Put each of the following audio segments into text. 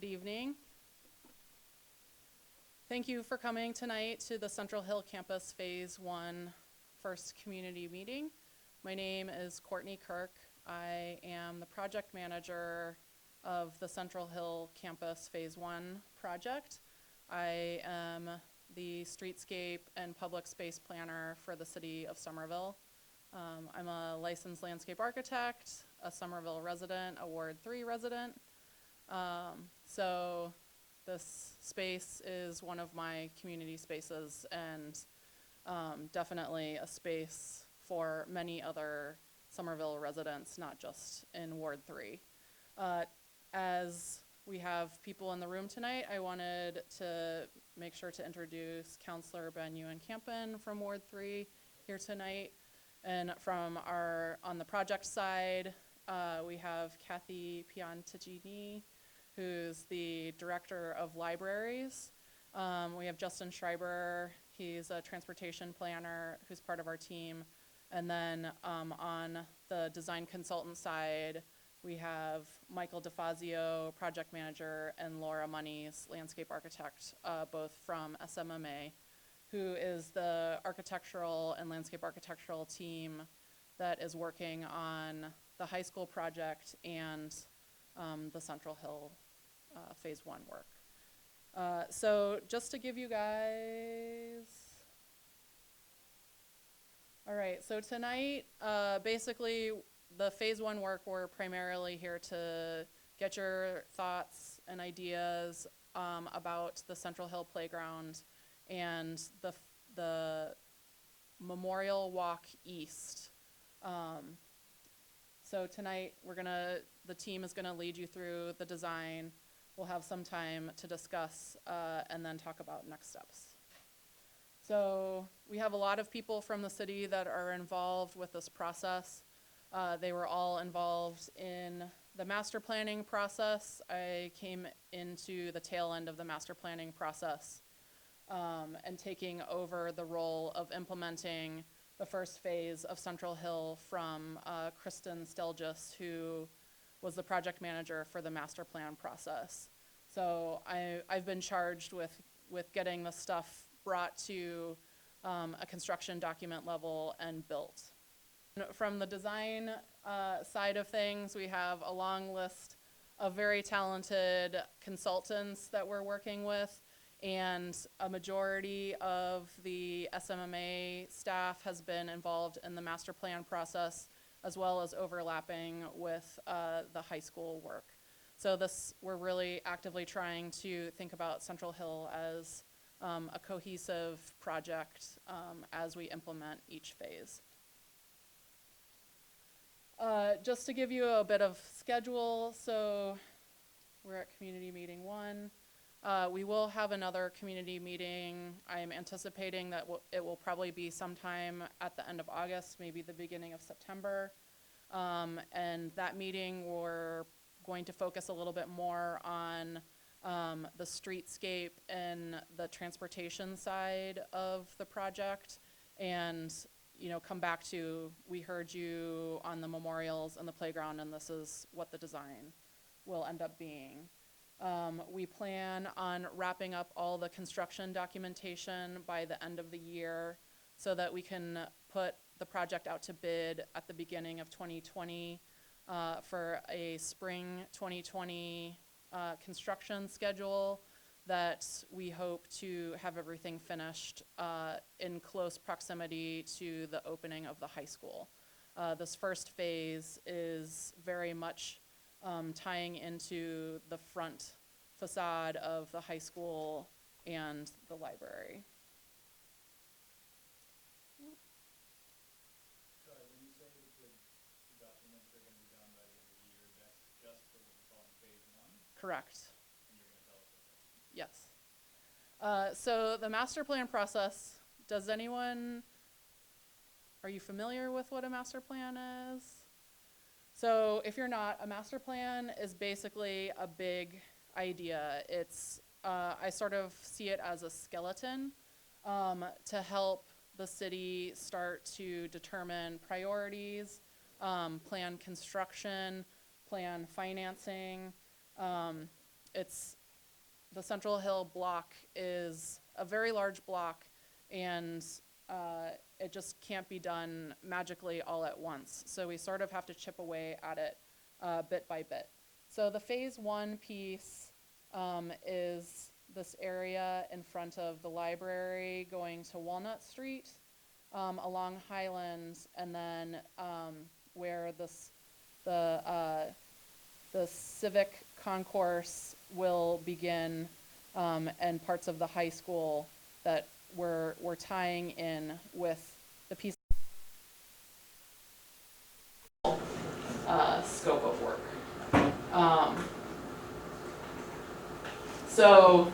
Good evening. Thank you for coming tonight to the Central Hill Campus Phase 1 first community meeting. My name is Courtney Kirk. I am the project manager of the Central Hill Campus Phase 1 project. I am the streetscape and public space planner for the city of Somerville. I'm a licensed landscape architect, a Somerville resident, a Ward 3 resident. So this space is one of my community spaces and definitely a space for many other Somerville residents, not just in Ward 3. As we have people in the room tonight, I wanted to make sure to introduce Councillor Ben Ewan Campen from Ward 3 here tonight. And from on the project side, we have Kathy Piantigini, who's the Director of Libraries. We have Justin Schreiber, he's a transportation planner who's part of our team. And then on the design consultant side, we have Michael DeFazio, project manager, and Laura Monies, landscape architect, both from SMMA, who is the architectural and landscape architectural team that is working on the high school project and the Central Hill Phase 1 work. So just to give you guys, all right, so tonight, basically the Phase 1 work, we're primarily here to get your thoughts and ideas about the Central Hill Playground and the Memorial Walk East. So tonight the team is gonna lead you through the design. We'll have some time to discuss and then talk about next steps. So we have a lot of people from the city that are involved with this process. They were all involved in the master planning process. I came into the tail end of the master planning process and taking over the role of implementing the first phase of Central Hill from Kristen Stelgis, who was the project manager for the master plan process. So I've been charged with getting the stuff brought to a construction document level and built. From the design side of things, we have a long list of very talented consultants that we're working with, and a majority of the SMMA staff has been involved in the master plan process, as well as overlapping with the high school work. So we're really actively trying to think about Central Hill as a cohesive project as we implement each phase. Just to give you a bit of schedule, so we're at community meeting 1. We will have another community meeting. I'm anticipating that it will probably be sometime at the end of August, maybe the beginning of September. And that meeting, we're going to focus a little bit more on the streetscape and the transportation side of the project, and come back to, we heard you on the memorials and the playground, and this is what the design will end up being. We plan on wrapping up all the construction documentation by the end of the year so that we can put the project out to bid at the beginning of 2020 for a spring 2020 construction schedule that we hope to have everything finished in close proximity to the opening of the high school. This first phase is very much tying into the front facade of the high school and the library. Sorry, when you say the documents are going to be done by the end of the year, that's just for what we call in phase 1? Correct. And you're going to tell us what that is? Yes. So the master plan process, are you familiar with what a master plan is? So if you're not, a master plan is basically a big idea. It's, I sort of see it as a skeleton to help the city start to determine priorities, plan construction, plan financing, the Central Hill block is a very large block, and it just can't be done magically all at once. So we sort of have to chip away at it bit by bit. So the phase 1 piece is this area in front of the library going to Walnut Street along Highland, and then where the civic concourse will begin, and parts of the high school that we're tying in with the piece scope of work. So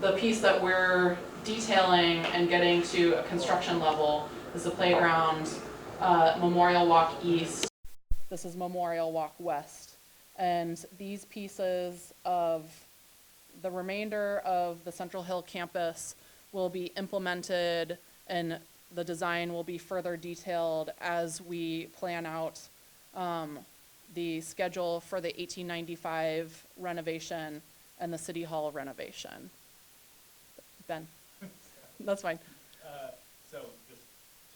the piece that we're detailing and getting to a construction level is the playground, Memorial Walk East. This is Memorial Walk West. And these pieces of the remainder of the Central Hill campus will be implemented, and the design will be further detailed as we plan out the schedule for the 1895 renovation and the City Hall renovation. Ben, that's fine. So just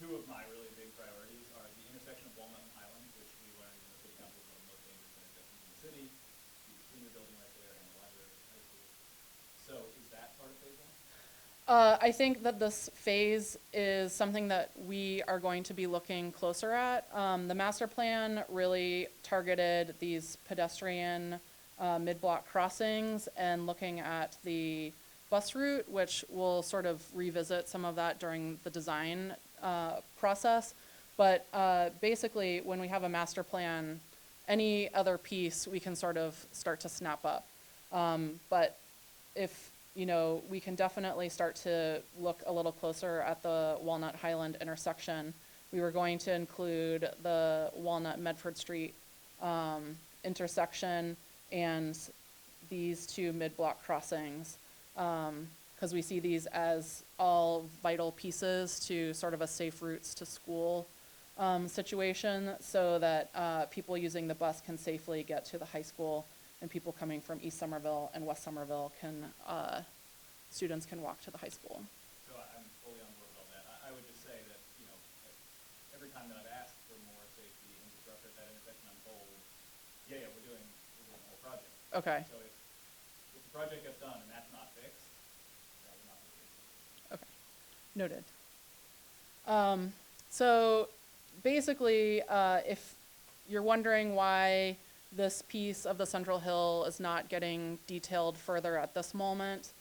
two of my really big priorities are the intersection of Walnut and Highland, which we learned in the city council is one of the most dangerous intersections in the city. The senior building right there and the library and high school. So is that part of phase 1? I think that this phase is something that we are going to be looking closer at. The master plan really targeted these pedestrian mid-block crossings and looking at the bus route, which we'll sort of revisit some of that during the design process. But basically, when we have a master plan, any other piece we can sort of start to snap up. But if we can definitely start to look a little closer at the Walnut Highland intersection. We were going to include the Walnut Medford Street intersection and these two mid-block crossings, because we see these as all vital pieces to sort of a safe routes to school situation, so that people using the bus can safely get to the high school, and people coming from East Somerville and West Somerville students can walk to the high school. So I'm fully on board with all that. I would just say that, every time that I've asked for more safety infrastructure at that intersection, I'm told, yeah, we're doing the whole project. Okay. So if the project gets done and that's not fixed, that would not be fixed. Okay, noted. So basically, if you're wondering why this piece of the Central Hill is not getting detailed further at this moment,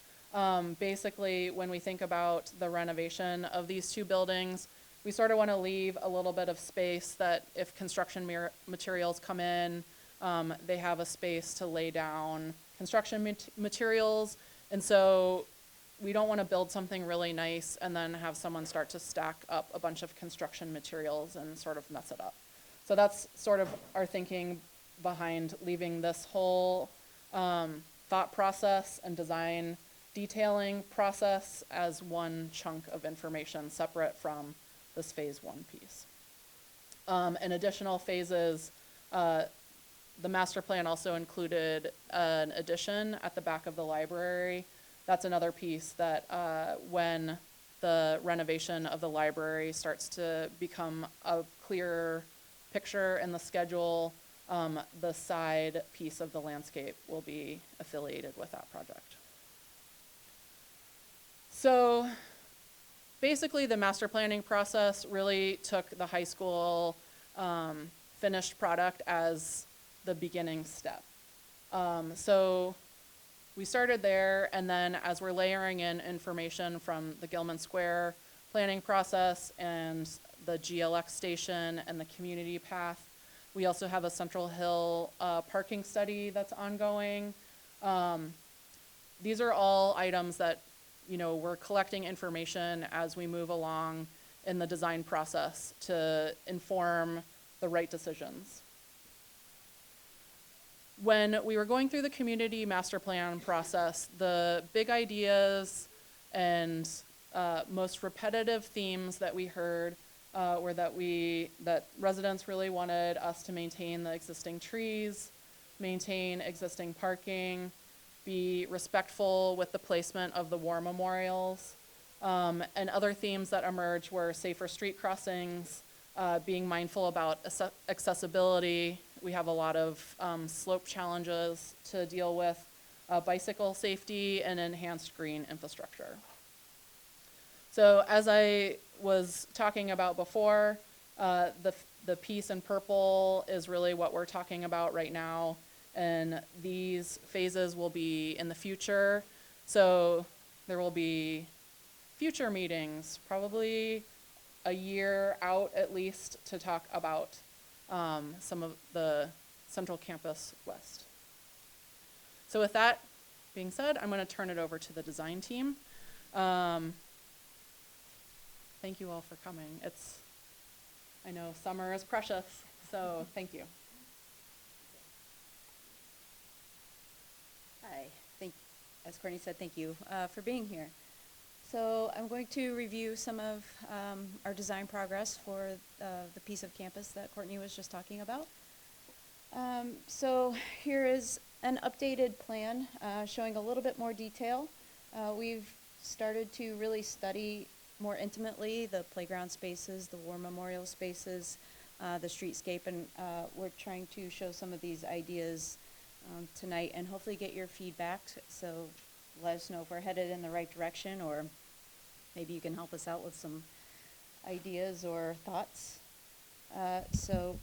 basically when we think about the renovation of these two buildings, we sort of want to leave a little bit of space that if construction materials come in, they have a space to lay down construction materials. And so we don't want to build something really nice and then have someone start to stack up a bunch of construction materials and sort of mess it up. So that's sort of our thinking behind leaving this whole thought process and design detailing process as one chunk of information separate from this phase 1 piece. In additional phases, the master plan also included an addition at the back of the library. That's another piece that when the renovation of the library starts to become a clearer picture in the schedule, the side piece of the landscape will be affiliated with that project. So basically the master planning process really took the high school finished product as the beginning step. So we started there, and then as we're layering in information from the Gilman Square planning process and the GLX station and the community path, we also have a Central Hill parking study that's ongoing. These are all items that we're collecting information as we move along in the design process to inform the right decisions. When we were going through the community master plan process, the big ideas and most repetitive themes that we heard were that residents really wanted us to maintain the existing trees, maintain existing parking, be respectful with the placement of the war memorials. And other themes that emerged were safer street crossings, being mindful about accessibility. We have a lot of slope challenges to deal with, bicycle safety, and enhanced green infrastructure. So as I was talking about before, the piece in purple is really what we're talking about right now, and these phases will be in the future. So there will be future meetings, probably a year out at least, to talk about some of the Central Campus West. So with that being said, I'm going to turn it over to the design team. Thank you all for coming. I know summer is precious, so thank you. Hi, as Courtney said, thank you for being here. So I'm going to review some of our design progress for the piece of campus that Courtney was just talking about. So here is an updated plan showing a little bit more detail. We've started to really study more intimately the playground spaces, the war memorial spaces, the streetscape, and we're trying to show some of these ideas tonight and hopefully get your feedback. So let us know if we're headed in the right direction, or maybe you can help us out with some ideas or thoughts. So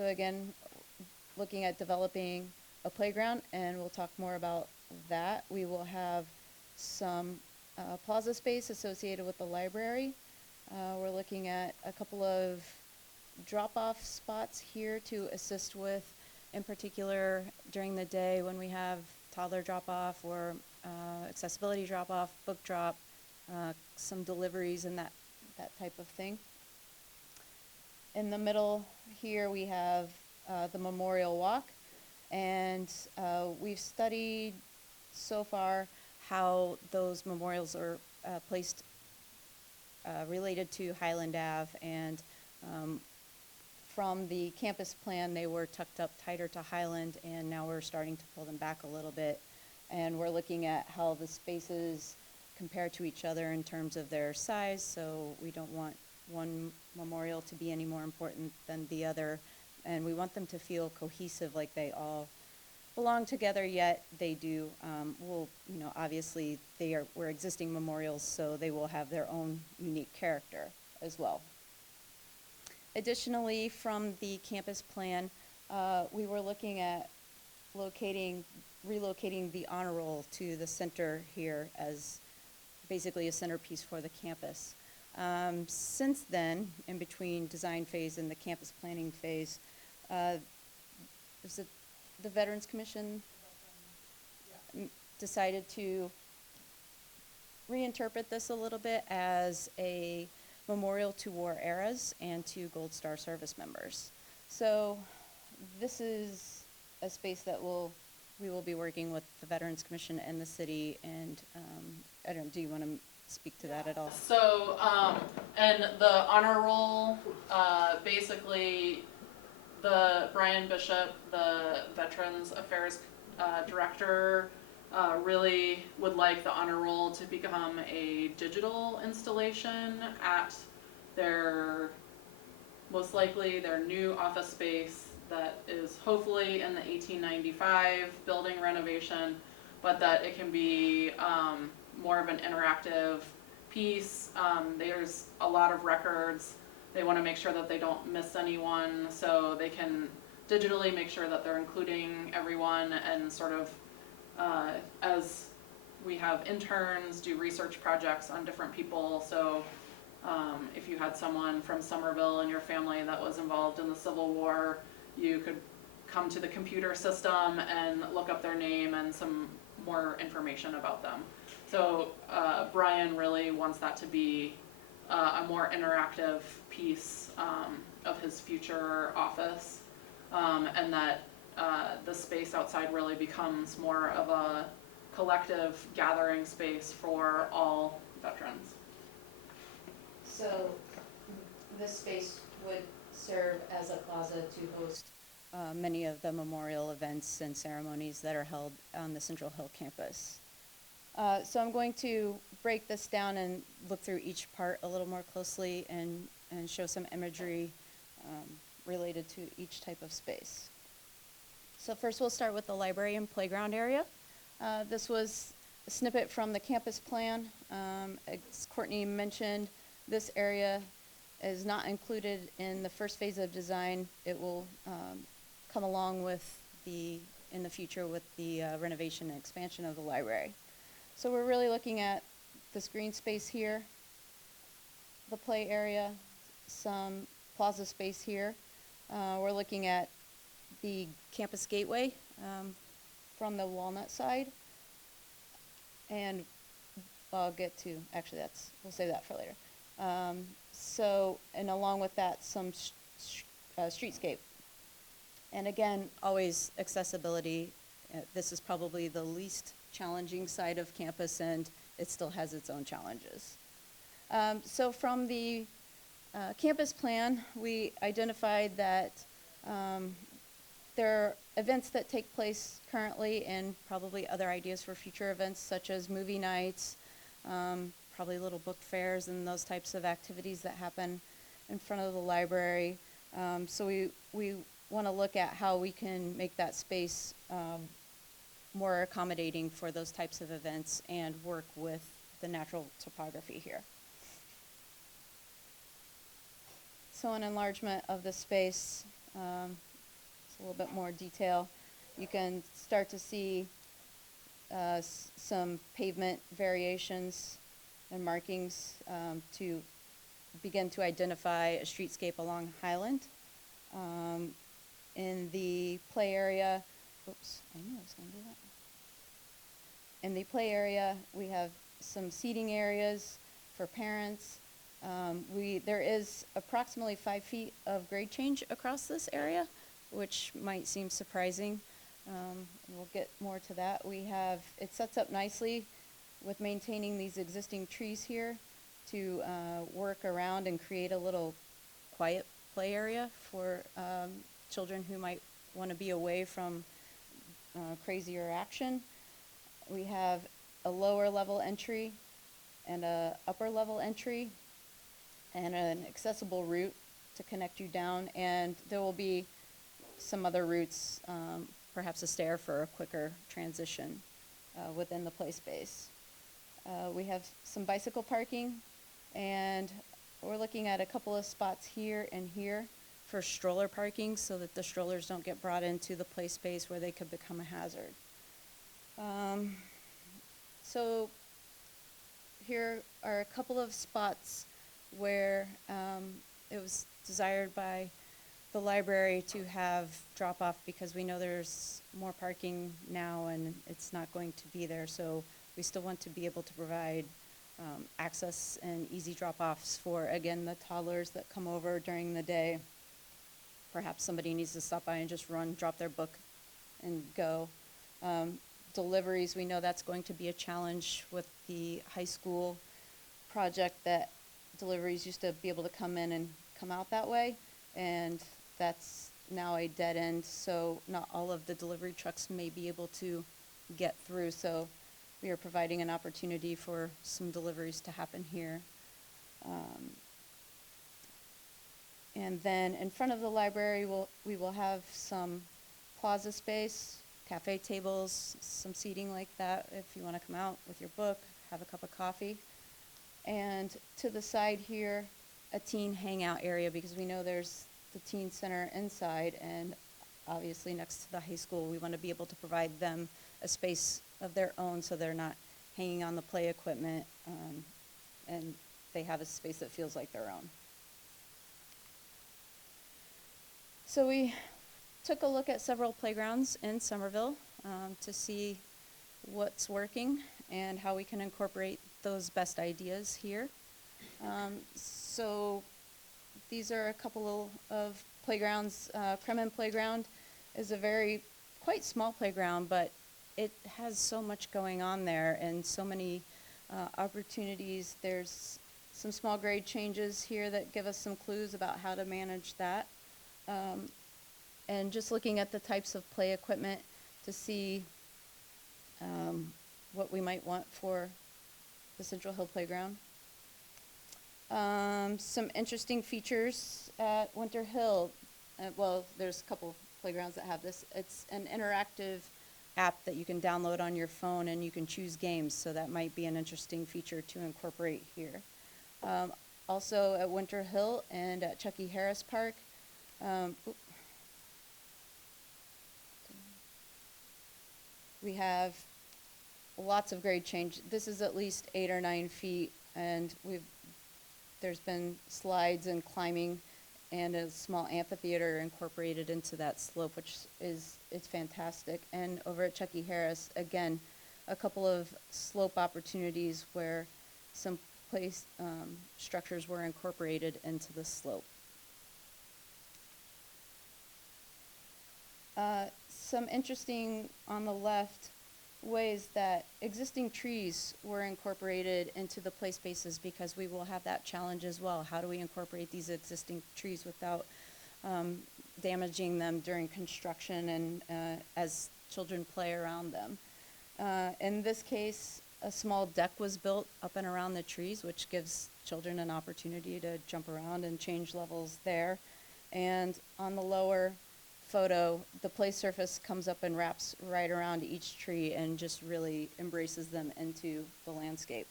again, looking at developing a playground, and we'll talk more about that. We will have some plaza space associated with the library. We're looking at a couple of drop-off spots here to assist with, in particular during the day when we have toddler drop-off or accessibility drop-off, book drop, some deliveries and that type of thing. In the middle here we have the Memorial Walk, and we've studied so far how those memorials are placed related to Highland Ave, and from the campus plan they were tucked up tighter to Highland, and now we're starting to pull them back a little bit, and we're looking at how the spaces compare to each other in terms of their size. So we don't want one memorial to be any more important than the other, and we want them to feel cohesive, like they all belong together, yet they do. Obviously we're existing memorials, so they will have their own unique character as well. Additionally, from the campus plan, we were looking at relocating the honor roll to the center here as basically a centerpiece for the campus. Since then, in between design phase and the campus planning phase, the Veterans Commission decided to reinterpret this a little bit as a memorial to war eras and to Gold Star service members. So this is a space that we will be working with the Veterans Commission and the city, and I don't know, do you want to speak to that at all? So, and the honor roll, basically, Brian Bishop, the Veterans Affairs Director, really would like the honor roll to become a digital installation at most likely their new office space that is hopefully in the 1895 building renovation, but that it can be more of an interactive piece. There's a lot of records. They want to make sure that they don't miss anyone, so they can digitally make sure that they're including everyone, and sort of as we have interns do research projects on different people. So if you had someone from Somerville in your family that was involved in the Civil War, you could come to the computer system and look up their name and some more information about them. So Brian really wants that to be a more interactive piece of his future office, and that the space outside really becomes more of a collective gathering space for all veterans. So this space would serve as a plaza to host many of the memorial events and ceremonies that are held on the Central Hill campus. So I'm going to break this down and look through each part a little more closely and show some imagery related to each type of space. So first we'll start with the library and playground area. This was a snippet from the campus plan. As Courtney mentioned, this area is not included in the first phase of design. It will come along with in the future with the renovation and expansion of the library. So we're really looking at this green space here, the play area, some plaza space here. We're looking at the campus gateway from the Walnut side. And I'll get to, actually we'll save that for later. And along with that, some streetscape. And again, always accessibility. This is probably the least challenging side of campus, and it still has its own challenges. So from the campus plan, we identified that there are events that take place currently and probably other ideas for future events such as movie nights, probably little book fairs and those types of activities that happen in front of the library. So we want to look at how we can make that space more accommodating for those types of events and work with the natural topography here. So an enlargement of the space, it's a little bit more detail. You can start to see some pavement variations and markings to begin to identify a streetscape along Highland. In the play area, oops, I knew I was going to do that. In the play area, we have some seating areas for parents. There is approximately 5 feet of grade change across this area, which might seem surprising. We'll get more to that. It sets up nicely with maintaining these existing trees here to work around and create a little quiet play area for children who might want to be away from crazier action. We have a lower level entry and a upper level entry and an accessible route to connect you down, and there will be some other routes, perhaps a stair for a quicker transition within the play space. We have some bicycle parking, and we're looking at a couple of spots here and here for stroller parking so that the strollers don't get brought into the play space where they could become a hazard. So here are a couple of spots where it was desired by the library to have drop-off because we know there's more parking now and it's not going to be there. So we still want to be able to provide access and easy drop-offs for, again, the toddlers that come over during the day. Perhaps somebody needs to stop by and just drop their book and go. Deliveries, we know that's going to be a challenge with the high school project, that deliveries used to be able to come in and come out that way, and that's now a dead end, so not all of the delivery trucks may be able to get through, so we are providing an opportunity for some deliveries to happen here. And then in front of the library, we will have some plaza space, cafe tables, some seating like that if you want to come out with your book, have a cup of coffee. And to the side here, a teen hangout area, because we know there's the teen center inside, and obviously next to the high school, we want to be able to provide them a space of their own so they're not hanging on the play equipment, and they have a space that feels like their own. So we took a look at several playgrounds in Somerville to see what's working and how we can incorporate those best ideas here. So these are a couple of playgrounds. Kremen Playground is a quite small playground, but it has so much going on there and so many opportunities. There's some small grade changes here that give us some clues about how to manage that. and just looking at the types of play equipment to see what we might want for the Central Hill Playground. Some interesting features at Winter Hill. Well, there's a couple playgrounds that have this. It's an interactive app that you can download on your phone, and you can choose games, so that might be an interesting feature to incorporate here. Also at Winter Hill and at Chucky Harris Park, we have lots of grade change. This is at least 8 or 9 feet, and there's been slides and climbing and a small amphitheater incorporated into that slope, which it's fantastic. And over at Chucky Harris, again, a couple of slope opportunities where some place structures were incorporated into the slope. Some interesting on the left ways that existing trees were incorporated into the play spaces, because we will have that challenge as well. How do we incorporate these existing trees without damaging them during construction and as children play around them? In this case, a small deck was built up and around the trees, which gives children an opportunity to jump around and change levels there. And on the lower photo, the play surface comes up and wraps right around each tree and just really embraces them into the landscape.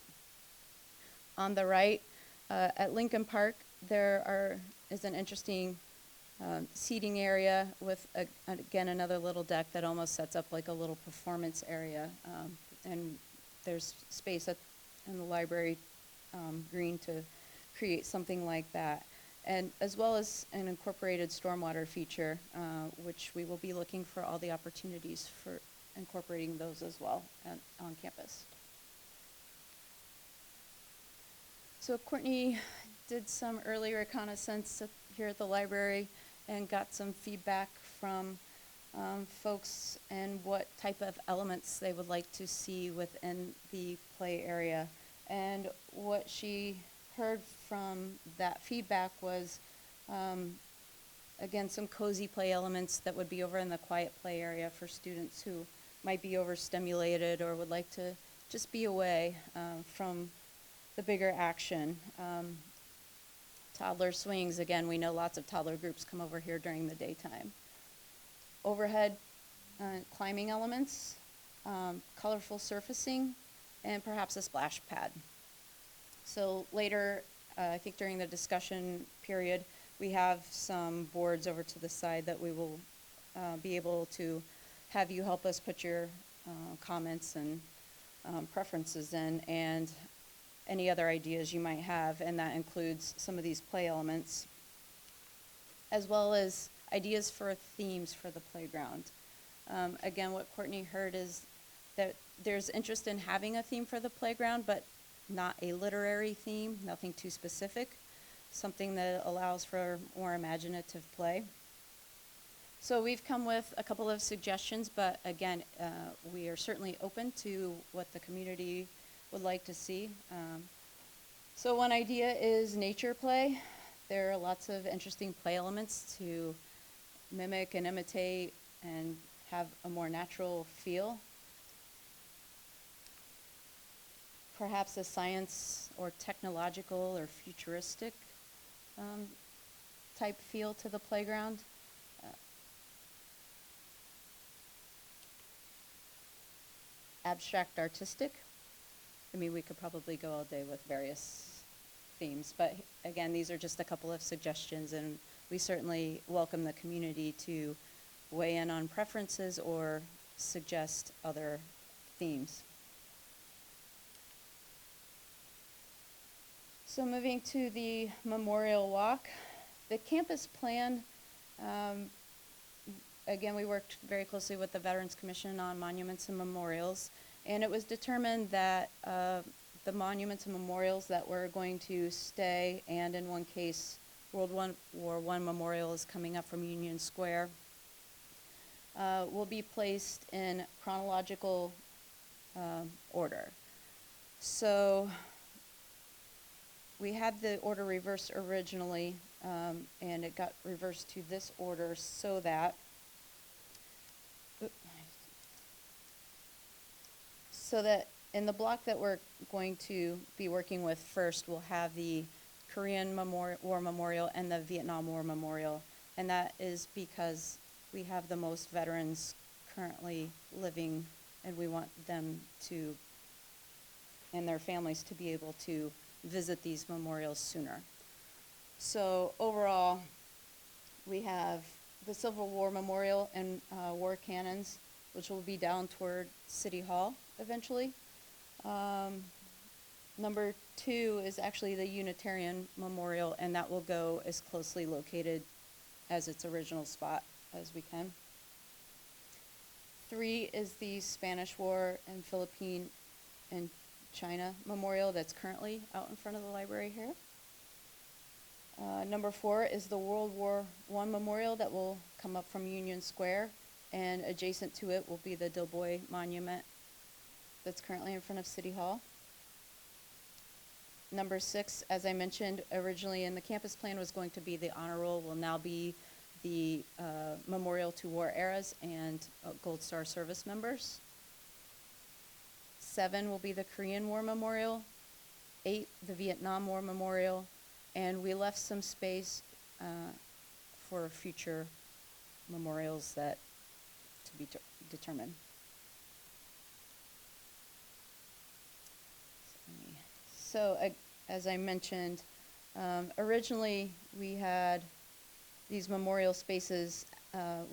On the right, at Lincoln Park, is an interesting seating area with, again, another little deck that almost sets up like a little performance area. And there's space in the library green to create something like that. And as well as an incorporated stormwater feature, which we will be looking for all the opportunities for incorporating those as well on campus. So Courtney did some early reconnaissance here at the library and got some feedback from folks and what type of elements they would like to see within the play area. And what she heard from that feedback was, again, some cozy play elements that would be over in the quiet play area for students who might be overstimulated or would like to just be away from the bigger action. Toddler swings, again, we know lots of toddler groups come over here during the daytime. Overhead climbing elements, colorful surfacing, and perhaps a splash pad. So later, I think during the discussion period, we have some boards over to the side that we will be able to have you help us put your comments and preferences in, and any other ideas you might have, and that includes some of these play elements, as well as ideas for themes for the playground. Again, what Courtney heard is that there's interest in having a theme for the playground, but not a literary theme, nothing too specific, something that allows for more imaginative play. So we've come with a couple of suggestions, but again, we are certainly open to what the community would like to see. So one idea is nature play. There are lots of interesting play elements to mimic and imitate and have a more natural feel. Perhaps a science or technological or futuristic type feel to the playground. Abstract artistic. I mean, we could probably go all day with various themes, but again, these are just a couple of suggestions, and we certainly welcome the community to weigh in on preferences or suggest other themes. So moving to the Memorial Walk, the campus plan, again, we worked very closely with the Veterans Commission on monuments and memorials, and it was determined that the monuments and memorials that were going to stay, and in one case, World War I memorial is coming up from Union Square, will be placed in chronological order. So we had the order reversed originally, and it got reversed to this order so that in the block that we're going to be working with first, we'll have the Korean War Memorial and the Vietnam War Memorial. And that is because we have the most veterans currently living, and we want them to, and their families, to be able to visit these memorials sooner. So overall, we have the Civil War Memorial and war cannons, which will be down toward City Hall eventually. Number 2 is actually the Unitarian Memorial, and that will go as closely located as its original spot as we can. 3 is the Spanish War and Philippine and China Memorial that's currently out in front of the library here. Number 4 is the World War I Memorial that will come up from Union Square, and adjacent to it will be the Doughboy Monument that's currently in front of City Hall. Number 6, as I mentioned, originally in the campus plan was going to be the honor roll, will now be the memorial to war eras and Gold Star service members. 7 will be the Korean War Memorial. 8, the Vietnam War Memorial. And we left some space for future memorials that to be determined. So, as I mentioned, originally we had these memorial spaces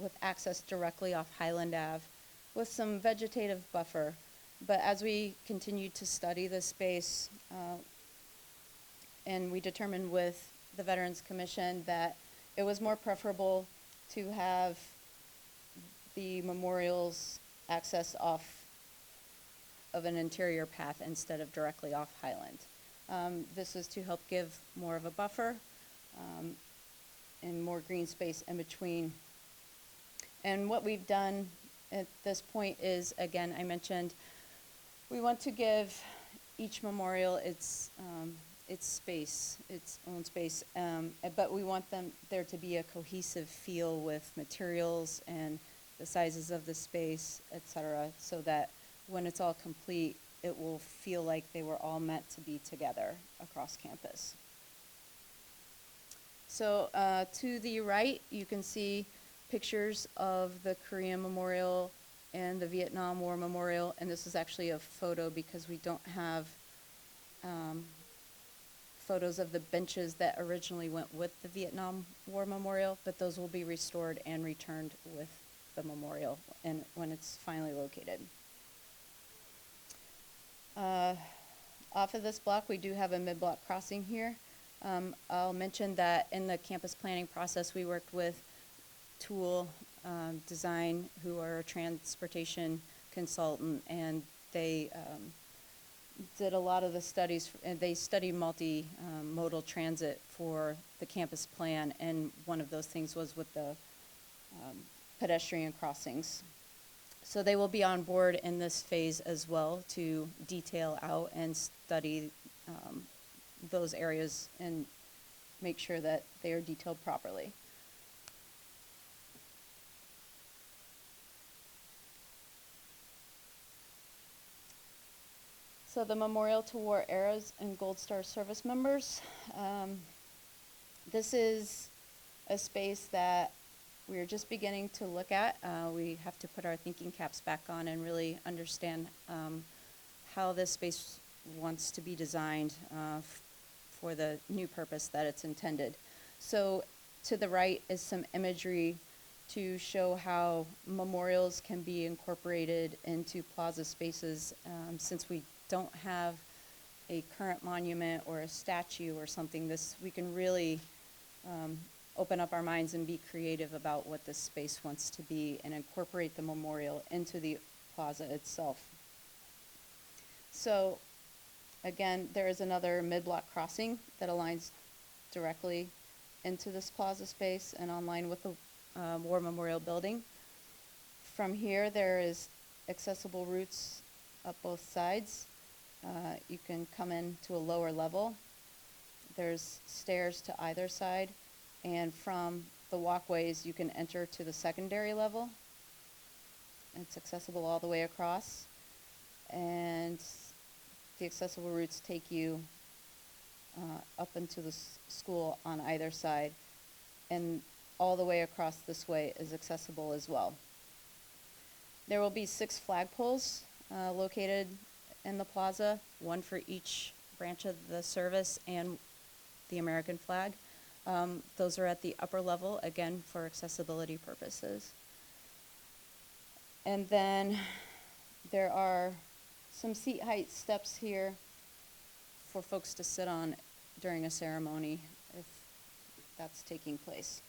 with access directly off Highland Ave with some vegetative buffer. But as we continued to study the space, and we determined with the Veterans Commission that it was more preferable to have the memorials access off of an interior path instead of directly off Highland. This is to help give more of a buffer and more green space in between. And what we've done at this point is, again, I mentioned, we want to give each memorial its space, its own space, but we want there to be a cohesive feel with materials and the sizes of the space, et cetera, so that when it's all complete, it will feel like they were all meant to be together across campus. So to the right, you can see pictures of the Korean Memorial and the Vietnam War Memorial, and this is actually a photo because we don't have photos of the benches that originally went with the Vietnam War Memorial, but those will be restored and returned with the memorial and when it's finally located. Off of this block, we do have a mid-block crossing here. I'll mention that in the campus planning process, we worked with Tool Design, who are a transportation consultant, and they did a lot of the studies, and they study multi-modal transit for the campus plan, and one of those things was with the pedestrian crossings. So they will be on board in this phase as well to detail out and study those areas and make sure that they are detailed properly. So the Memorial to War Eras and Gold Star service members. This is a space that we're just beginning to look at. We have to put our thinking caps back on and really understand how this space wants to be designed for the new purpose that it's intended. So to the right is some imagery to show how memorials can be incorporated into plaza spaces. Since we don't have a current monument or a statue or something, we can really open up our minds and be creative about what this space wants to be and incorporate the memorial into the plaza itself. So again, there is another mid-block crossing that aligns directly into this plaza space and online with the War Memorial Building. From here, there is accessible routes up both sides. You can come in to a lower level. There's stairs to either side, And from the walkways, you can enter to the secondary level. It's accessible all the way across. And the accessible routes take you up into the school on either side. And all the way across this way is accessible as well. There will be 6 flagpoles located in the plaza, one for each branch of the service and the American flag. Those are at the upper level, again, for accessibility purposes. And then there are some seat height steps here for folks to sit on during a ceremony if that's taking place.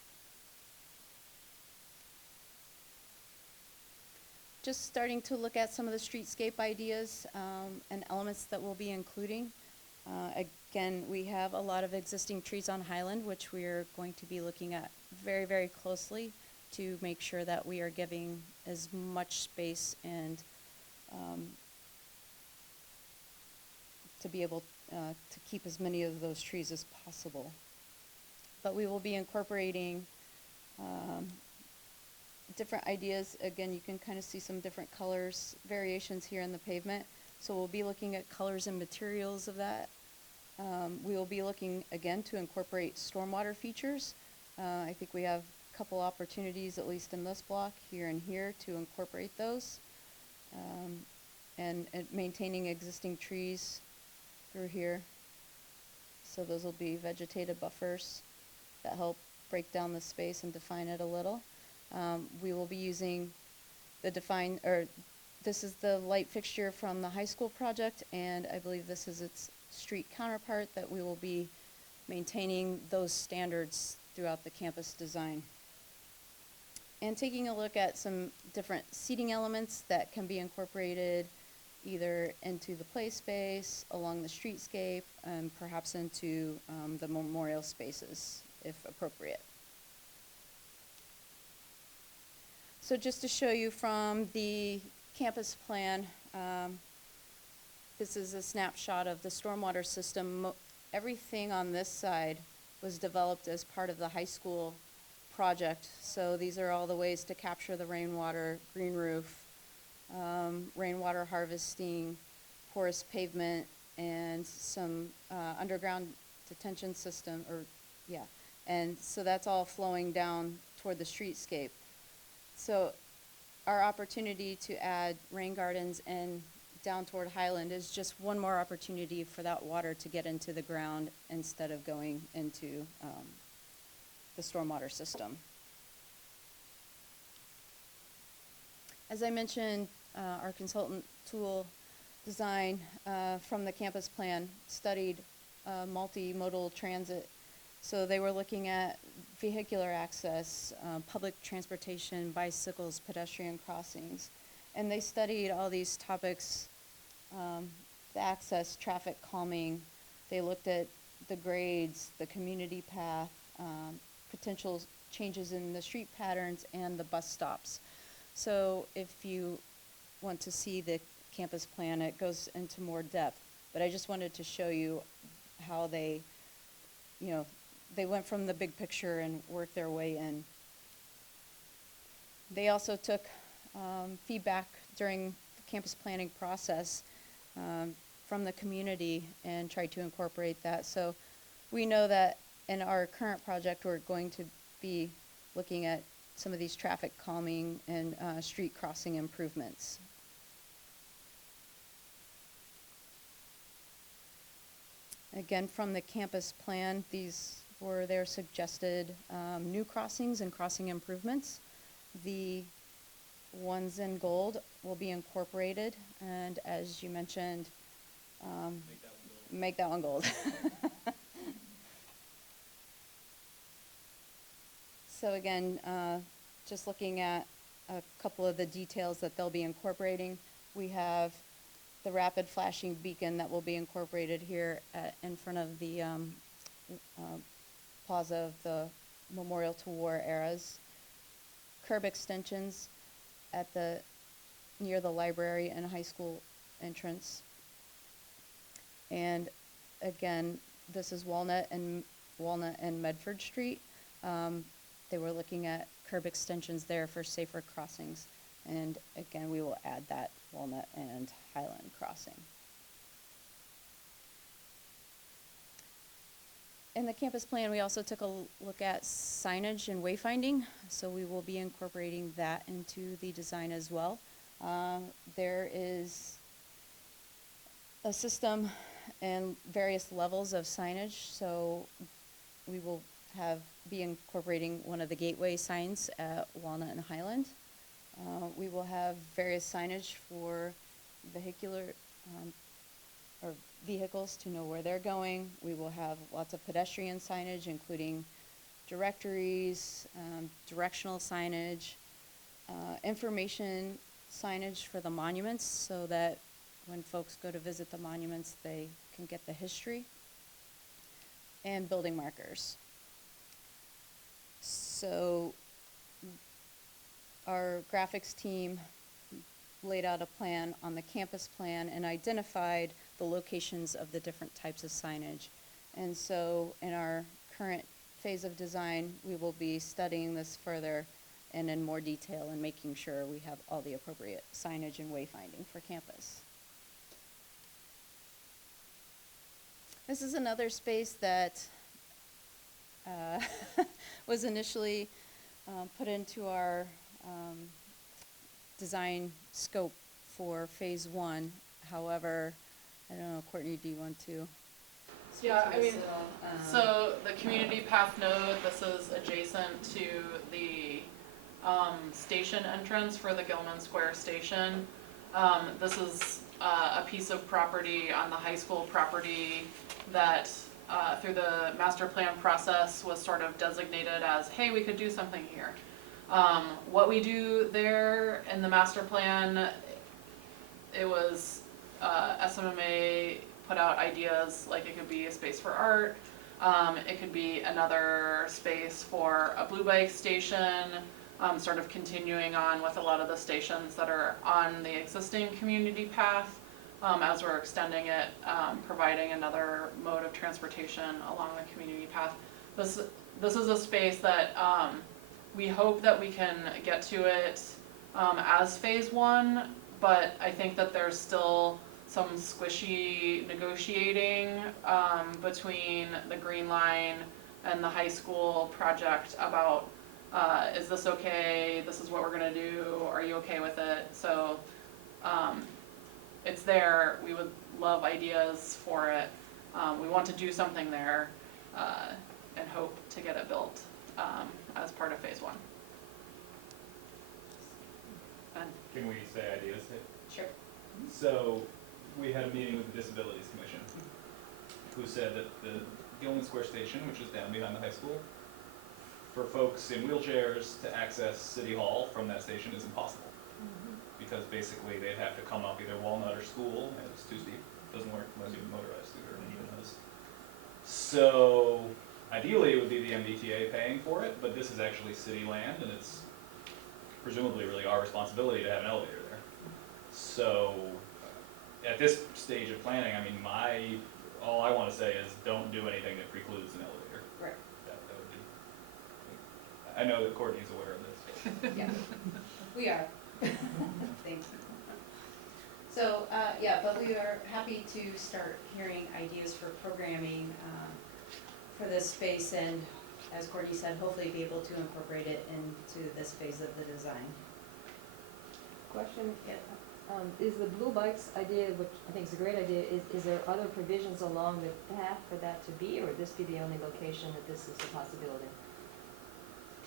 Just starting to look at some of the streetscape ideas and elements that we'll be including. Again, we have a lot of existing trees on Highland, which we are going to be looking at very, very closely to make sure that we are giving as much space and to be able to keep as many of those trees as possible. But we will be incorporating different ideas. Again, you can kind of see some different colors, variations here in the pavement. So we'll be looking at colors and materials of that. We will be looking, again, to incorporate stormwater features. I think we have a couple opportunities, at least in this block, here and here, to incorporate those. And maintaining existing trees through here. So those will be vegetated buffers that help break down the space and define it a little. We will be using this is the light fixture from the high school project, and I believe this is its street counterpart that we will be maintaining those standards throughout the campus design. And taking a look at some different seating elements that can be incorporated either into the play space, along the streetscape, and perhaps into the memorial spaces, if appropriate. So just to show you from the campus plan, this is a snapshot of the stormwater system. Everything on this side was developed as part of the high school project. So these are all the ways to capture the rainwater, green roof, rainwater harvesting, porous pavement, and some underground detention system, and so that's all flowing down toward the streetscape. So our opportunity to add rain gardens and down toward Highland is just one more opportunity for that water to get into the ground instead of going into the stormwater system. As I mentioned, our consultant tool design from the campus plan studied multimodal transit. So they were looking at vehicular access, public transportation, bicycles, pedestrian crossings. And they studied all these topics, the access, traffic calming. They looked at the grades, the community path, potential changes in the street patterns, and the bus stops. So if you want to see the campus plan, it goes into more depth. But I just wanted to show you how they went from the big picture and worked their way in. They also took feedback during the campus planning process from the community and tried to incorporate that. So we know that in our current project, we're going to be looking at some of these traffic calming and street crossing improvements. Again, from the campus plan, these were their suggested new crossings and crossing improvements. The ones in gold will be incorporated, and as you mentioned, make that one gold. So again, just looking at a couple of the details that they'll be incorporating, we have the rapid flashing beacon that will be incorporated here in front of the plaza of the Memorial to War eras. Curb extensions at near the library and high school entrance. And again, this is Walnut and Medford Street. They were looking at curb extensions there for safer crossings. And again, we will add that Walnut and Highland crossing. In the campus plan, we also took a look at signage and wayfinding, so we will be incorporating that into the design as well. There is a system and various levels of signage, so we will be incorporating one of the gateway signs at Walnut and Highland. We will have various signage for vehicular or vehicles to know where they're going. We will have lots of pedestrian signage, including directories, directional signage, information signage for the monuments, so that when folks go to visit the monuments, they can get the history, and building markers. So our graphics team laid out a plan on the campus plan and identified the locations of the different types of signage. And so in our current phase of design, we will be studying this further and in more detail and making sure we have all the appropriate signage and wayfinding for campus. This is another space that was initially put into our design scope for phase 1. However, I don't know, Courtney, do you want to? Yeah, I mean, so the community path node, this is adjacent to the station entrance for the Gilman Square station. This is a piece of property on the high school property that through the master plan process was sort of designated as, hey, we could do something here. What we do there in the master plan, it was SMMA put out ideas, like it could be a space for art, it could be another space for a blue bike station, sort of continuing on with a lot of the stations that are on the existing community path, as we're extending it, providing another mode of transportation along the community path. This is a space that we hope that we can get to it as phase 1, but I think that there's still some squishy negotiating between the Green Line and the high school project about is this okay, this is what we're gonna do, are you okay with it? So it's there, we would love ideas for it. We want to do something there and hope to get it built as part of phase 1. Ben? Can we say ideas? Sure. So, we had a meeting with the Disabilities Commission, who said that the Gilman Square Station, which is down behind the high school, for folks in wheelchairs to access City Hall from that station is impossible. Because basically they'd have to come up either Walnut or School, and it's too steep. Doesn't work unless you have a motorized scooter, and even those. So, ideally it would be the MBTA paying for it, but this is actually city land, and it's presumably really our responsibility to have an elevator there. So, at this stage of planning, I mean, all I want to say is don't do anything that precludes an elevator. Right. That would be. I know that Courtney's aware of this. Yeah, we are. Thanks. So, yeah, but we are happy to start hearing ideas for programming for this space, and as Courtney said, hopefully be able to incorporate it into this phase of the design. Question, Yeah. is the blue bikes idea, which I think is a great idea, is there other provisions along the path for that to be, or would this be the only location that this is a possibility?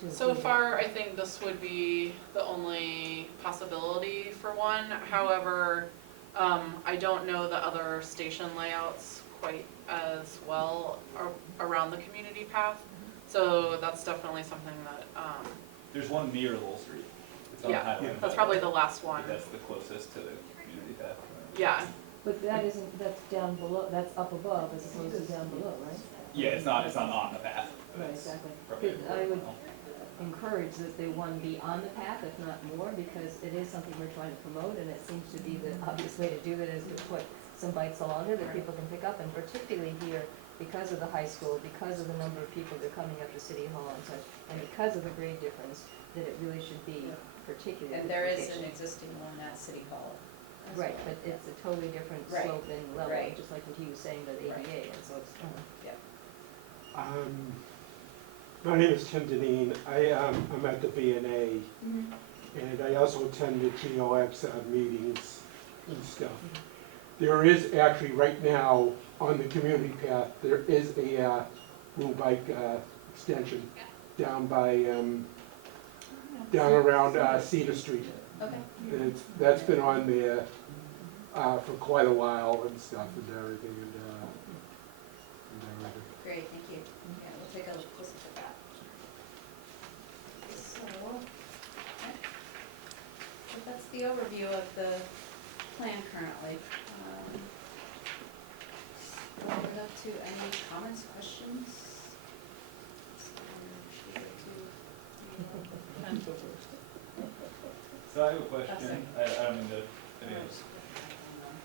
to So include that? far, I think this would be the only possibility for one. However, I don't know the other station layouts quite as well around the community path. So that's definitely something that, There's one near Lowell Street. It's on yeah, Highland, that's but probably the last one. That's the closest to the community path. Yeah, But that isn't, that's down below, that's up above as opposed to down below, right? Yeah, it's not on the path. Right, It's exactly. probably I would well. encourage that they, one, be on the path, if not more, because it is something we're trying to promote, and it seems to be the obvious way to do that is to put some bikes along there that people can pick up, and particularly here because of the high school, because of the number of people that are coming up to City Hall and such, and because of the grade difference, that it really should be particularly. And there is location. an existing one at City Hall. as Right, well. but it's a totally different Right, slope and level, right. just like what he was saying about the Right. ADA, and so it's, Yep. My name is Tim Deneen. I'm at the V&A, and I also attend the GOX meetings and stuff. There is actually, right now, on the community path, there is a blue bike extension down by, down around Cedar Street. Okay. And that's been on there for quite a while and stuff and everything, and everything. Great, thank you. Yeah, we'll take a listen to that. So, okay. So that's the overview of the plan currently. Open it up to any comments, questions? So I have a question, I don't mean to, anyways.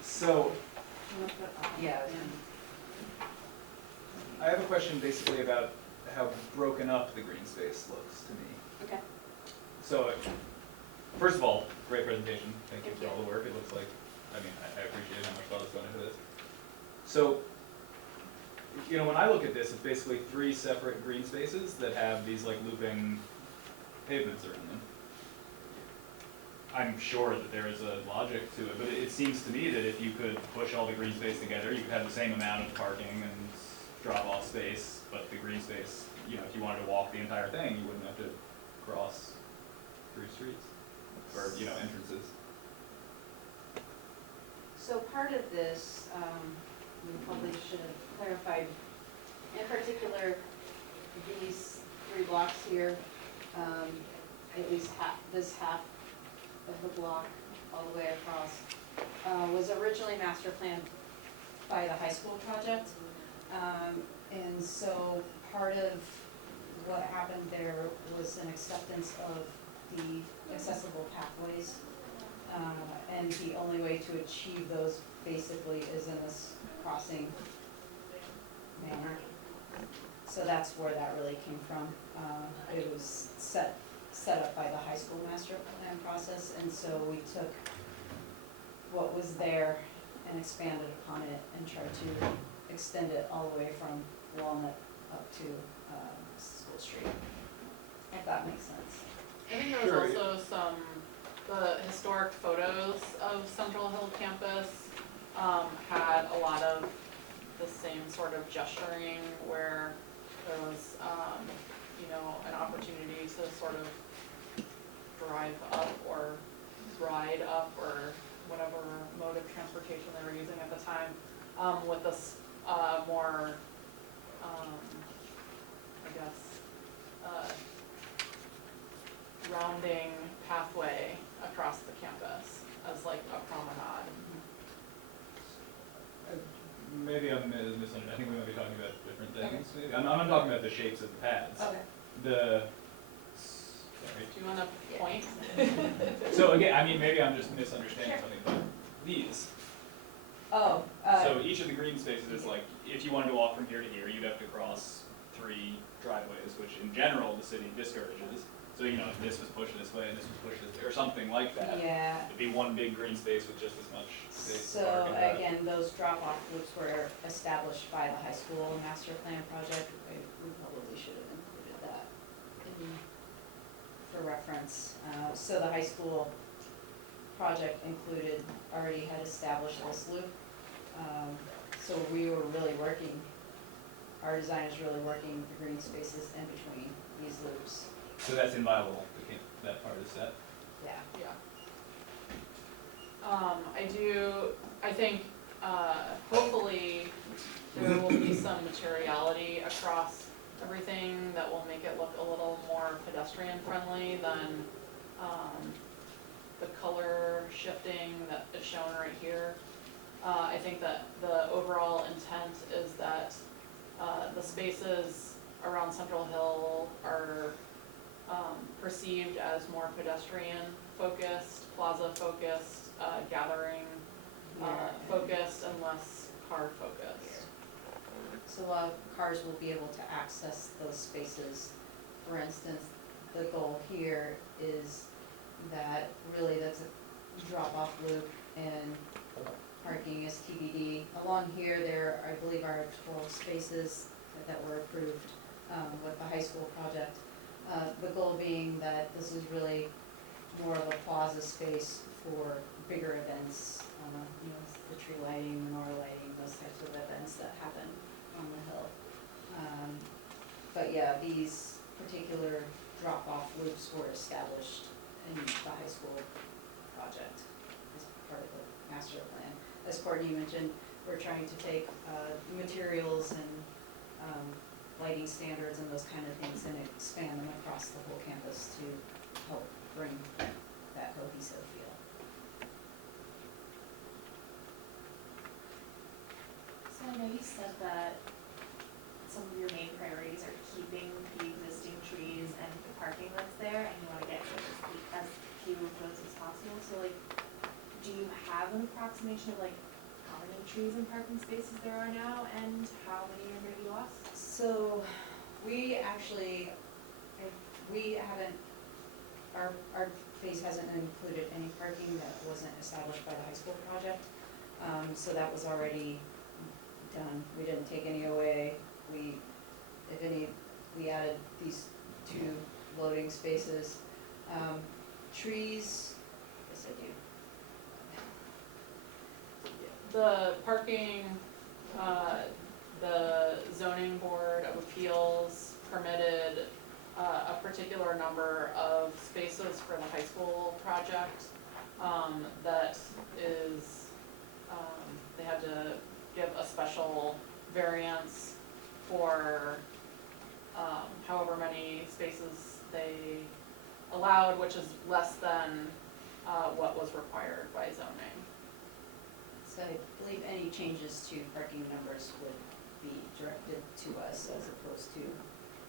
So, Yeah. I have a question basically about how broken up the green space looks to me. Okay. So, first of all, great presentation, thank you Thank for all you. the work, it looks like, I mean, I appreciate how much thought is going into this. So, you know, when I look at this, it's basically 3 separate green spaces that have these like looping pavements around them. I'm sure that there is a logic to it, but it seems to me that if you could push all the green space together, you could have the same amount of parking and drop-off space, but the green space, you know, if you wanted to walk the entire thing, you wouldn't have to cross 3 streets, or, you know, entrances. So part of this, we probably should have clarified, in particular, these 3 blocks here, at least this half of the block all the way across, was originally master planned by the high school project. And so part of what happened there was an acceptance of the accessible pathways. And the only way to achieve those basically is in this crossing manner. So that's where that really came from. It was set up by the high school master plan process, and so we took what was there and expanded upon it and tried to extend it all the way from Walnut up to School Street, if that makes sense. I think there was also the historic photos of Central Hill campus had a lot of the same sort of gesturing where there was, you know, an opportunity to sort of drive up or ride up or whatever mode of transportation they were using at the time, with this more, I guess, rounding pathway across the campus as like a promenade. Maybe I'm misunderstanding, I think we might be talking about different things, maybe. I'm not talking about the shapes of the paths. Okay. Sorry. Do you wanna point? So again, I mean, maybe I'm just misunderstanding something, but these. Oh, So each of the green spaces is like, if you wanted to walk from here to here, you'd have to cross 3 driveways, which in general the city discourages. So, you know, if this was pushed this way and this was pushed this way, or something like that. yeah. It'd be one big green space with just as much space to So park and drive. again, those drop-off loops were established by the high school master plan project. We probably should have included that for reference. So the high school project already had established this loop. So we were really working, our designers really working the green spaces in between these loops. So that's inviolable, that part is set. Yeah. Yeah. I think, hopefully there will be some materiality across everything that will make it look a little more pedestrian friendly than, the color shifting that is shown right here. I think that the overall intent is that, the spaces around Central Hill are perceived as more pedestrian focused, plaza focused, gathering focused, and less car focused. So cars will be able to access those spaces. For instance, the goal here is that really that's a drop-off loop and parking is TBD. Along here, there, I believe, are 12 spaces that were approved with the high school project. The goal being that this is really more of a plaza space for bigger events, you know, the tree lighting, menorah lighting, those types of events that happen on the hill. But yeah, these particular drop-off loops were established in the high school project as part of the master plan. As Courtney mentioned, we're trying to take materials and lighting standards and those kind of things and expand them across the whole campus to help bring that cohesive feel. So I know you said that some of your main priorities are keeping the existing trees and the parking that's there, and you wanna get rid of as few of those as possible, so like, do you have an approximation of like how many trees and parking spaces there are now, and how many are gonna be lost? So we actually, we haven't, our phase hasn't included any parking that wasn't established by the high school project. So that was already done. We didn't take any away. We, if any, we added these 2 loading spaces. Trees, yes I do. The parking, the zoning board of appeals permitted a particular number of spaces for the high school project, that is, they had to give a special variance for, however many spaces they allowed, which is less than, what was required by zoning. So I believe any changes to parking numbers would be directed to us as opposed to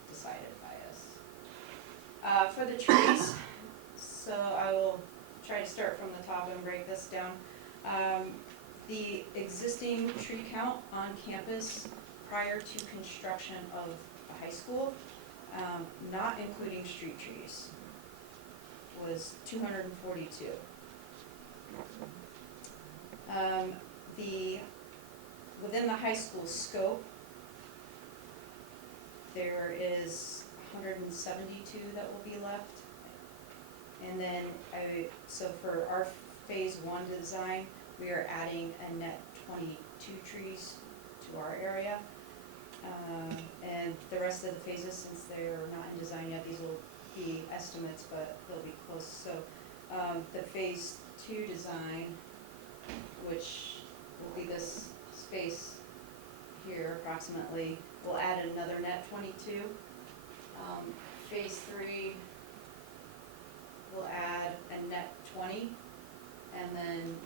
decided by us. For the trees, so I will try to start from the top and break this down. The existing tree count on campus prior to construction of the high school, not including street trees, was 242. Within the high school scope, there is 172 that will be left. And then, so for our phase 1 design, we are adding a net 22 trees to our area. And the rest of the phases, since they're not in design yet, these will be estimates, but they'll be close. So the phase 2 design, which will be this space here approximately, will add another net 22. Phase 3 will add a net 20, and then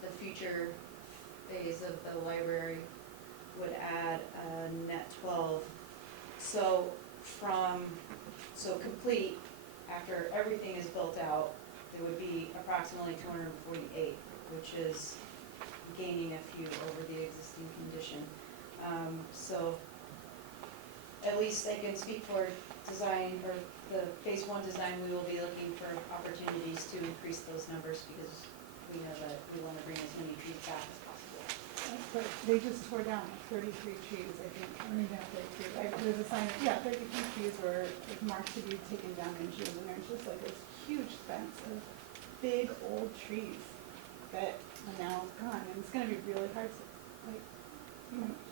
the future phase of the library would add a net 12. So complete, after everything is built out, there would be approximately 248, which is gaining a few over the existing condition. So at least I can speak for design, or the phase 1 design, we will be looking for opportunities to increase those numbers because we know that we want to bring as many trees back as possible. But they just tore down 33 trees, I think, or maybe not 33, there's a sign, yeah, 33 trees were marked to be taken down in June, and there's just like this huge fence of big old trees that are now gone, and it's gonna be really hard to, like,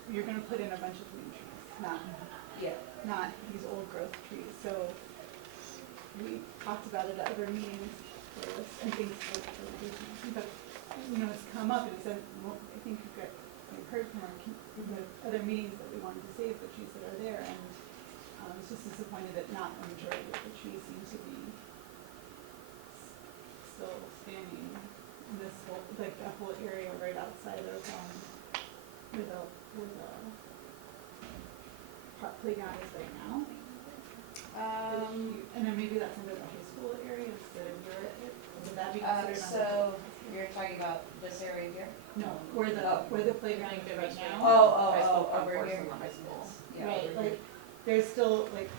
you're gonna put in a bunch of new trees, not these old growth trees, so we talked about it at other meetings for this, and things like, but, it's come up, and it's, I think we've heard from the other meetings that we wanted to save the trees that are there, and it's just disappointed that not a majority of the trees seem to be still standing in this whole, like that whole area right outside of, where the playground is right now. And then maybe that's under the high school area instead of your, would that be considered? So You're talking about this area here? No, where the playground is right now. High school over concourse here. and the high school. Yeah, Right, over here. like, there's still, like,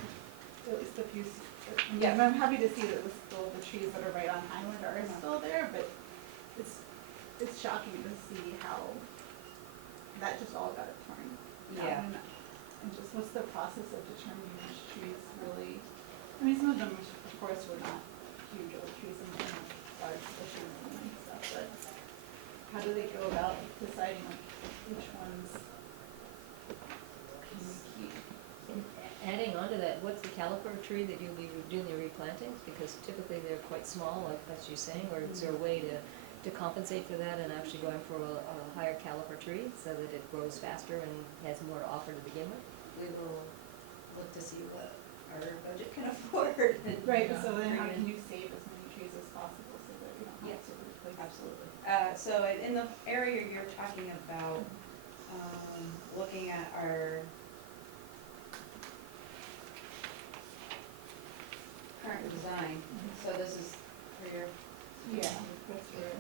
at least a few, I mean, Yeah. I'm happy to see that the trees that are right on Highland are still there, but it's shocking to see how that just all got torn Yeah. down. And just what's the process of determining which trees really, I mean, some of them, of course, were not huge old trees and large bushes and stuff, but how do they go about deciding like which ones can we keep? And adding on to that, what's the caliper tree that you'll be doing the replantings? Because typically they're quite small, like that's you saying, or is there a way to compensate for that and actually going for a higher caliper tree so that it grows faster and has more to offer to begin with? We will look to see what our budget can afford. Right, so then Bring how in- can you save as many trees as possible so that you don't Yeah. have to replace? Absolutely. So in the area you're talking about, looking at our current design, so this is for your, Yeah, that's where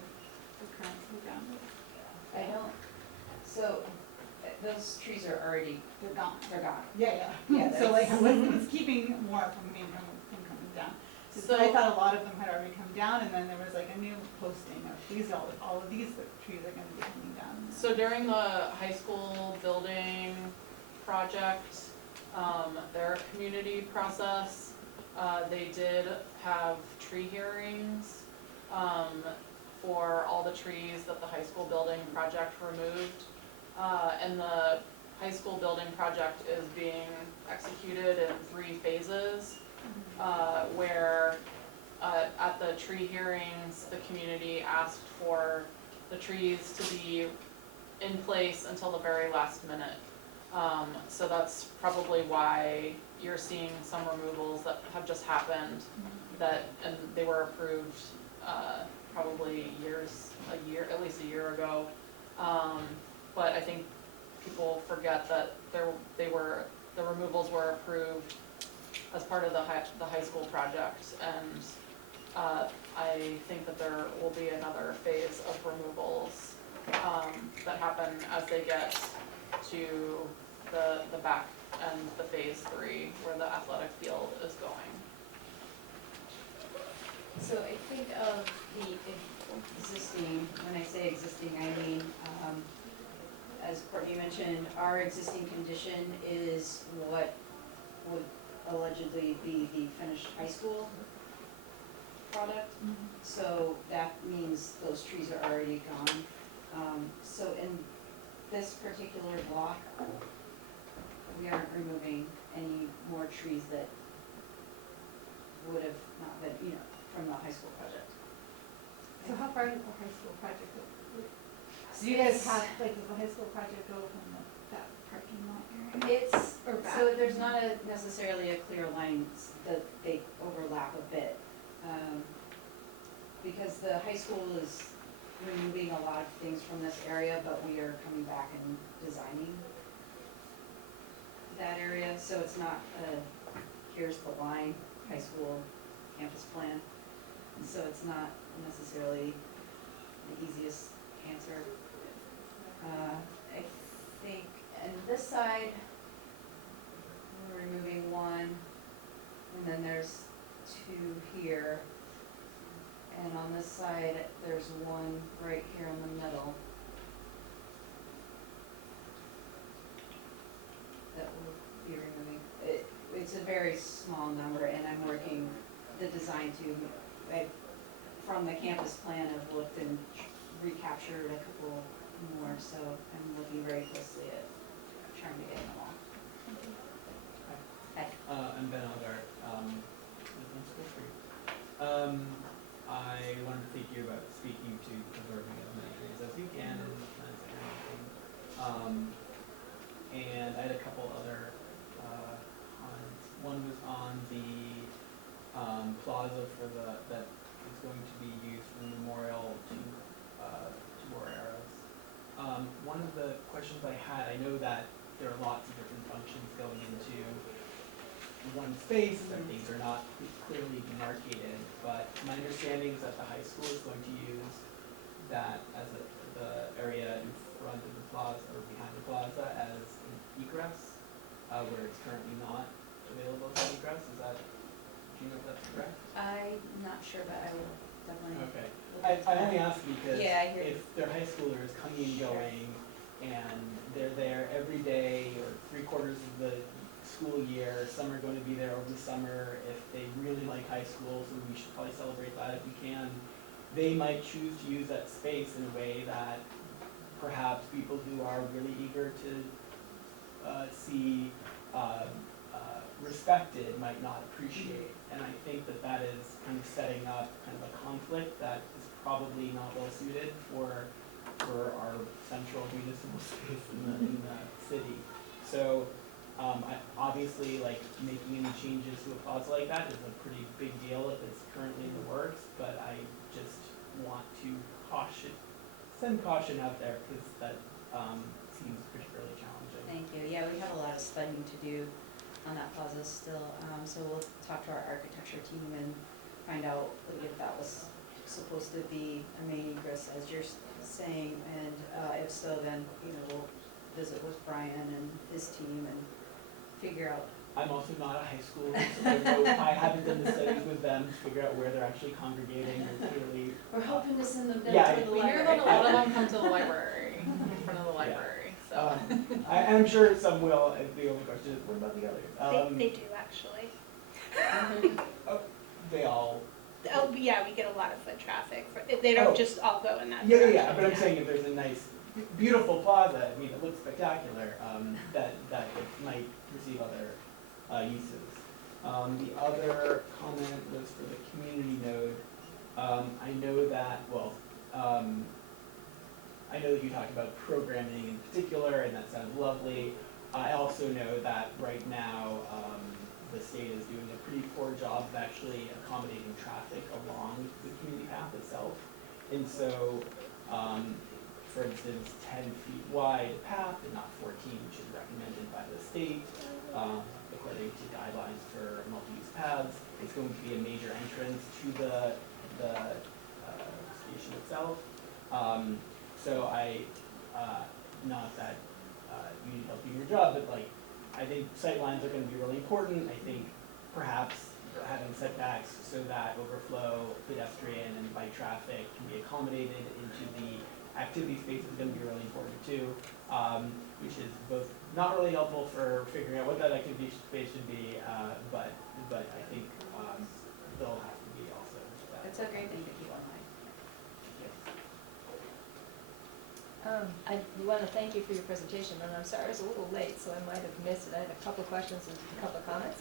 the current down I don't, so those trees are already, they're gone. they're gone. Yeah, Yeah, so like, that's- what's keeping more from coming down? So- So I thought a lot of them had already come down, and then there was like a new posting of these, all of these trees are gonna be coming down. So during the high school building project, their community process, they did have tree hearings, for all the trees that the high school building project removed. And the high school building project is being executed in 3 phases, where, at the tree hearings, the community asked for the trees to be in place until the very last minute. So that's probably why you're seeing some removals that have just happened and they were approved, probably at least a year ago. But I think people forget that the removals were approved as part of the high school project, and I think that there will be another phase of removals that happen as they get to the back and the phase 3 where the athletic field is going. So I think of the existing, when I say existing, I mean, as Courtney mentioned, our existing condition is what would allegedly be the finished high school product. So that means those trees are already gone. So in this particular block, we aren't removing any more trees that would have not been, from the high school project. So how far does the high school project go? So you guys have, like, does the high school project go from that parking lot area? It's, Or back? so there's not necessarily a clear line, that they overlap a bit. Because the high school is removing a lot of things from this area, but we are coming back and designing that area, so it's not, here's the line, high school campus plan. And so it's not necessarily the easiest answer. I think, and this side, we're removing 1, and then there's 2 here. And on this side, there's 1 right here in the middle. That we'll be removing. It's a very small number, and I'm working the design from the campus plan, I've looked and recaptured a couple more, so I'm looking very closely at trying to get them all. Hi. I'm Ben Algart, live on School Street. I wanted to thank you about speaking to preserving as many trees as you can and plants and everything. And I had a couple other comments. One was on the plaza that is going to be used for the memorial to war eras. One of the questions I had, I know that there are lots of different functions going into one space, that things are not clearly demarcated, but my understanding is that the high school is going to use that as the area in front of the plaza or behind the plaza as an egress, where it's currently not available as an egress. Is that, do you know if that's correct? I'm not sure, but I will definitely. Okay. look I into that. only ask because Yeah, I hear you. if they're high schoolers coming and Sure. going and they're there every day or 3/4 of the school year, some are going to be there over the summer, if they really like high school, so we should probably celebrate that if we can, they might choose to use that space in a way that perhaps people who are really eager to see respected might not appreciate. And I think that that is kind of setting up kind of a conflict that is probably not well suited for our central municipal space in the city. So obviously, like, making any changes to a plaza like that is a pretty big deal if it's currently in the works, but I just want to send caution out there because that seems particularly challenging. Thank you. Yeah, we have a lot of studying to do on that plaza still. So we'll talk to our architecture team and find out if that was supposed to be a main egress, as you're saying. And if so, then, we'll visit with Brian and his team and figure out. I'm also not a high schooler, so I haven't done the studies with them to figure out where they're actually congregating. They're clearly, We're hoping to send them Yeah, to the We hear library. that a lot of them come to the library, in front of the library, so. I'm sure some will. And the only question is, what about the others? They do actually. They all. Oh, yeah, we get a lot of foot traffic. They don't Oh. just all go in that Yeah, direction. yeah, but I'm saying if there's a nice, beautiful plaza, I mean, it looks spectacular, that it might receive other uses. The other comment was for the community node. I know that, well, I know that you talked about programming in particular, and that sounds lovely. I also know that right now, the state is doing a pretty poor job of actually accommodating traffic along the community path itself. And so, for instance, 10 feet wide path and not 14, which is recommended by the state, according to guidelines for multi-use paths. It's going to be a major entrance to the station itself. So not that you need help doing your job, but like, I think sightlines are going to be really important. I think perhaps having setbacks so that overflow, pedestrian, and bike traffic can be accommodated into the activity space is going to be really important too, which is both not really helpful for figuring out what that activity space should be, but I think they'll have to be also. It's a great thing to keep on mind. I want to thank you for your presentation, and I'm sorry I was a little late, so I might have missed it. I had a couple of questions and a couple of comments.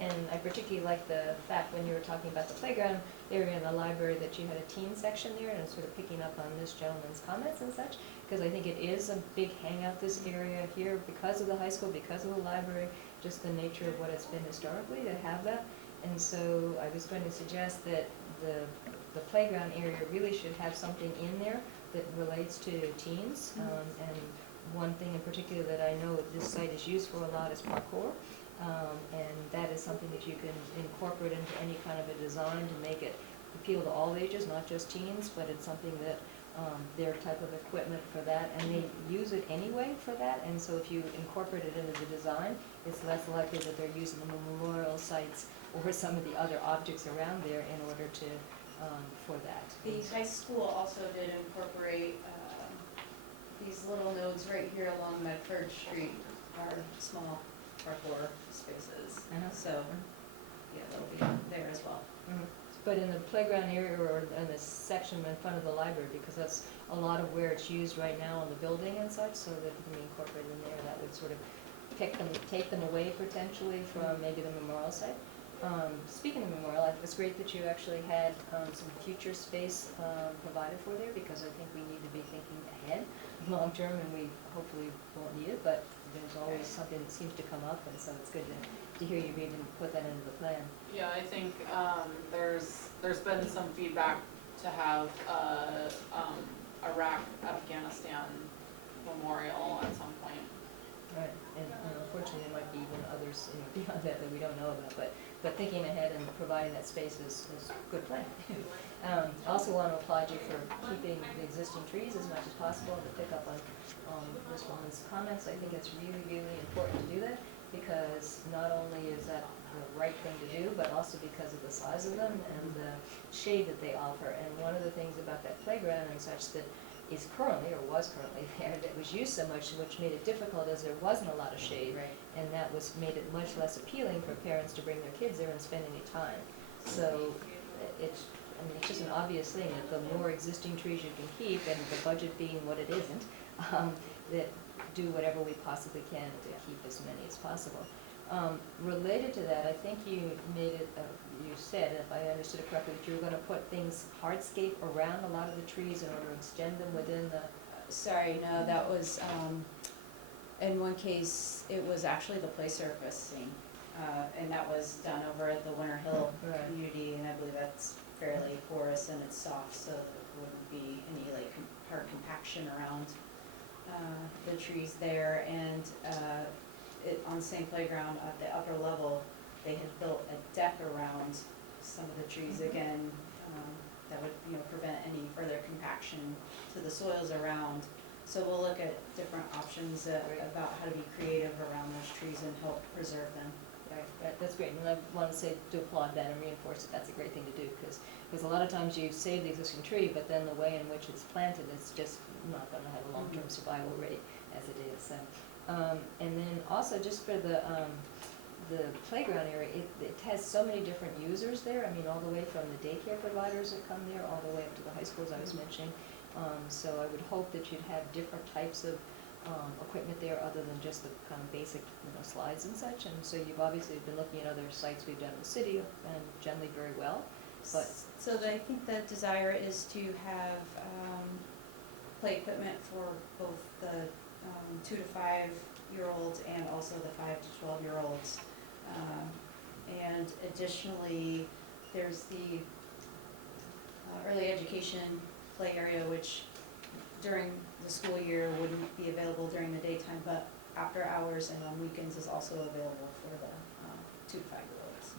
And I particularly like the fact when you were talking about the playground area in the library that you had a teen section there, and sort of picking up on this gentleman's comments and such, because I think it is a big hangout, this area here, because of the high school, because of the library, just the nature of what it's been historically to have that. And so I was going to suggest that the playground area really should have something in there that relates to teens. And one thing in particular that I know this site is used for a lot is parkour. And that is something that you can incorporate into any kind of a design to make it appeal to all ages, not just teens, but it's something that their type of equipment for that, and they use it anyway for that. And so if you incorporate it into the design, it's less likely that they're using the memorial sites or some of the other objects around there in order to for that. The high school also did incorporate these little nodes right here along Medford Street, are small parkour spaces. So, yeah, they'll be there as well. But in the playground area or in the section in front of the library, because that's a lot of where it's used right now in the building and such, so that it can be incorporated in there, that would sort of take them away potentially from maybe the memorial site. Speaking of memorial, it's great that you actually had some future space provided for there, because I think we need to be thinking ahead, long term, and we hopefully won't need it, but there's always something that seems to come up, and so it's good to hear you even put that into the plan. Yeah, I think there's been some feedback to have Iraq, Afghanistan memorial at some point. Right, and unfortunately there might be even others beyond that we don't know about, but but thinking ahead and providing that space is good plan. Also want to applaud you for keeping the existing trees as much as possible, to pick up on this woman's comments. I think it's really, really important to do that, because not only is that the right thing to do, but also because of the size of them and the shade that they offer. And one of the things about that playground and such that is currently, or was currently there, that was used so much, which made it difficult, is there wasn't a lot of shade. Right. And that made it much less appealing for parents to bring their kids there and spend any time. So it's just an obvious thing that the more existing trees you can keep, and the budget being what it isn't, that do whatever we possibly can to keep as many as possible. Related to that, I think you made it, you said, if I understood it correctly, that you were gonna put things hardscape around a lot of the trees in order to extend them within the, Sorry, no, that was, in one case, it was actually the play surfacing, and that was done over at the Winter Hill Right. community, and I believe that's fairly porous and it's soft, so there wouldn't be any like hard compaction around the trees there. And on the same playground at the upper level, they had built a deck around some of the trees again, that would, prevent any further compaction to the soils around. So we'll look at different options about how to be creative around those trees and help preserve them. right, that's great. And I want to say, to applaud that and reinforce that that's a great thing to do, because a lot of times you save the existing tree, but then the way in which it's planted is just not gonna have a long-term survival rate as it is. So, and then also just for the playground area, it has so many different users there. I mean, all the way from the daycare providers that come there, all the way up to the high schools I was mentioning. So I would hope that you'd have different types of equipment there other than just the kind of basic, slides and such. And so you've obviously been looking at other sites we've done in the city, and generally very well. But So I think the desire is to have play equipment for both the 2 to 5-year-olds and also the 5 to 12-year-olds. And additionally, there's the early education play area, which during the school year wouldn't be available during the daytime, but after hours and on weekends is also available for the 2 to 5-year-olds.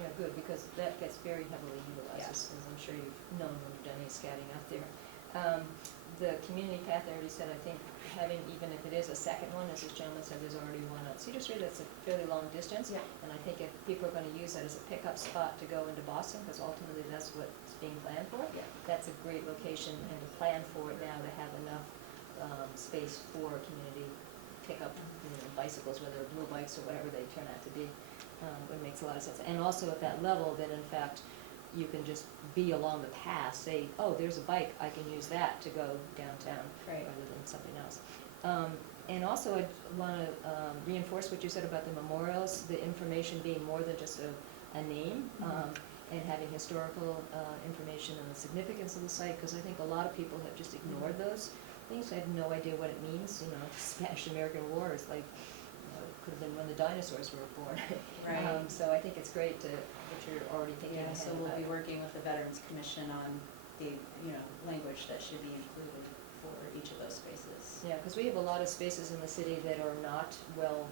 yeah, good, because that gets very heavily utilized, Yes. as I'm sure you've known when you've done any scouting out there. The community path, I already said, I think having, even if it is a second one, as this gentleman said, there's already one on Cedar Street, that's a fairly long distance. Yeah. And I think if people are gonna use that as a pickup spot to go into Boston, because ultimately that's what it's being planned for, Yeah. that's a great location, and to plan for it now to have enough space for community pickup, bicycles, whether they're blue bikes or whatever they turn out to be, it makes a lot of sense. And also at that level, that in fact, you can just be along the path, say, oh, there's a bike, I can use that to go downtown, Right. rather than something else. And also, I want to reinforce what you said about the memorials, the information being more than just a name, and having historical information and the significance of the site, because I think a lot of people have just ignored those things. I have no idea what it means. Spanish-American War is like, it could have been when the dinosaurs were born. Right. So I think it's great that you're already thinking Yeah, ahead so we'll about be it. working with the Veterans Commission on the, language that should be included for each of those spaces. Yeah, because we have a lot of spaces in the city that are not well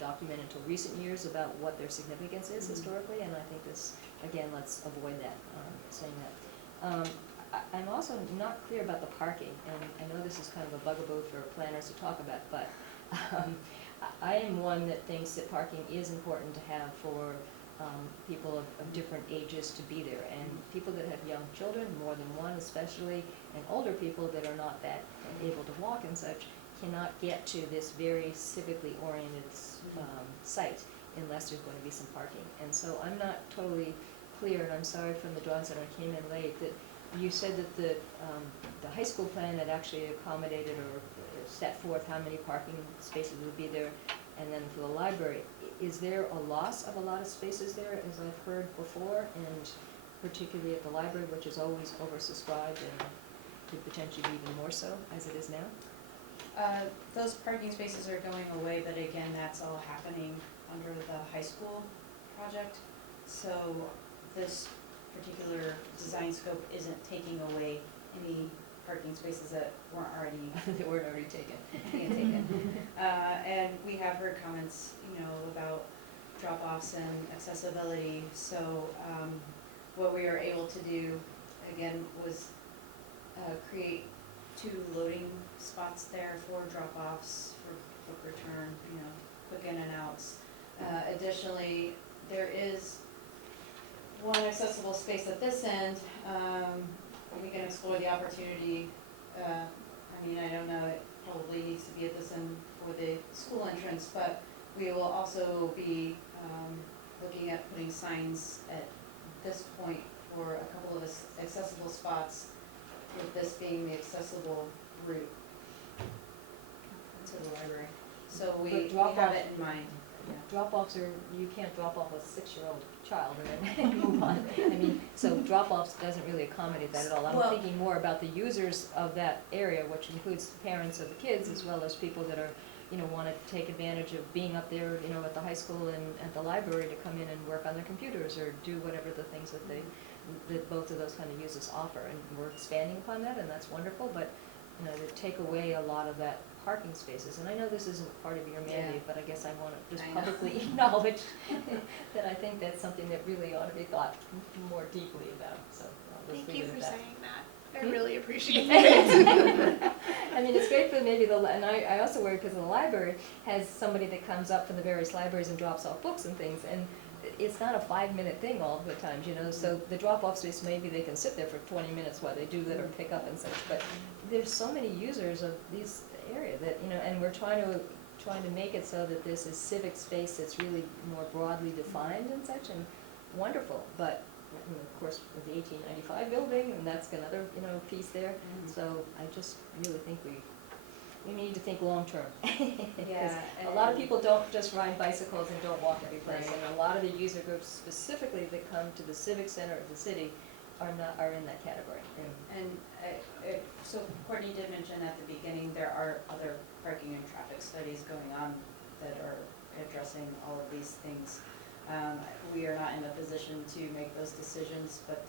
documented until recent years about what their significance is historically, and I think this, again, let's avoid that, saying that. I'm also not clear about the parking, and I know this is kind of a bugaboo for planners to talk about, but I am one that thinks that parking is important to have for people of different ages to be there, and people that have young children, more than one especially, and older people that are not that able to walk and such, cannot get to this very civically oriented site unless there's going to be some parking. And so I'm not totally clear, and I'm sorry from the drawings that I came in late, that you said that the high school plan had actually accommodated or set forth how many parking spaces would be there, and then for the library, is there a loss of a lot of spaces there, as I've heard before, and particularly at the library, which is always oversubscribed and could potentially be even more so as it is now? Those parking spaces are going away, but again, that's all happening under the high school project. So this particular design scope isn't taking away any parking spaces that weren't already That weren't already taken. taken. And we have heard comments, about drop-offs and accessibility. So what we were able to do, again, was create 2 loading spots there for drop-offs, for book return, quick in and outs. Additionally, there is one accessible space at this end. We can explore the opportunity. I don't know, it probably needs to be at this end for the school entrance, but we will also be looking at putting signs at this point for a couple of accessible spots, with this being the accessible route to the library. So But we have drop-off- it in mind. Drop-offs are, you can't drop off a 6-year-old child and then move on. So drop-offs doesn't really accommodate that at all. I'm Well- thinking more about the users of that area, which includes parents of the kids, as well as people that are, want to take advantage of being up there, at the high school and at the library to come in and work on their computers or do whatever the things that both of those kind of users offer. And we're expanding upon that, and that's wonderful, but, to take away a lot of that parking spaces. And I know this isn't part of your mandate, but I guess I want to just I know. publicly acknowledge that I think that's something that really ought to be thought more deeply about, so I'll just Thank leave you it for at that. saying that. I Hmm? really appreciate it. It's great for maybe and I also worry because the library has somebody that comes up from the various libraries and drops off books and things, and it's not a 5-minute thing all the times, so the drop-off space, maybe they can sit there for 20 minutes while they do that or pick up and such, but there's so many users of these area that, and we're trying to make it so that this is civic space that's really more broadly defined and such, and wonderful, but, of course, with the 1895 building, and that's another, piece there, so I just really think we need to think long-term. Yeah, A lot of people don't just ride bicycles and don't walk every place, Right. and a lot of the user groups specifically that come to the civic center of the city are in that category. And so Courtney did mention at the beginning, there are other parking and traffic studies going on that are addressing all of these things. We are not in a position to make those decisions, but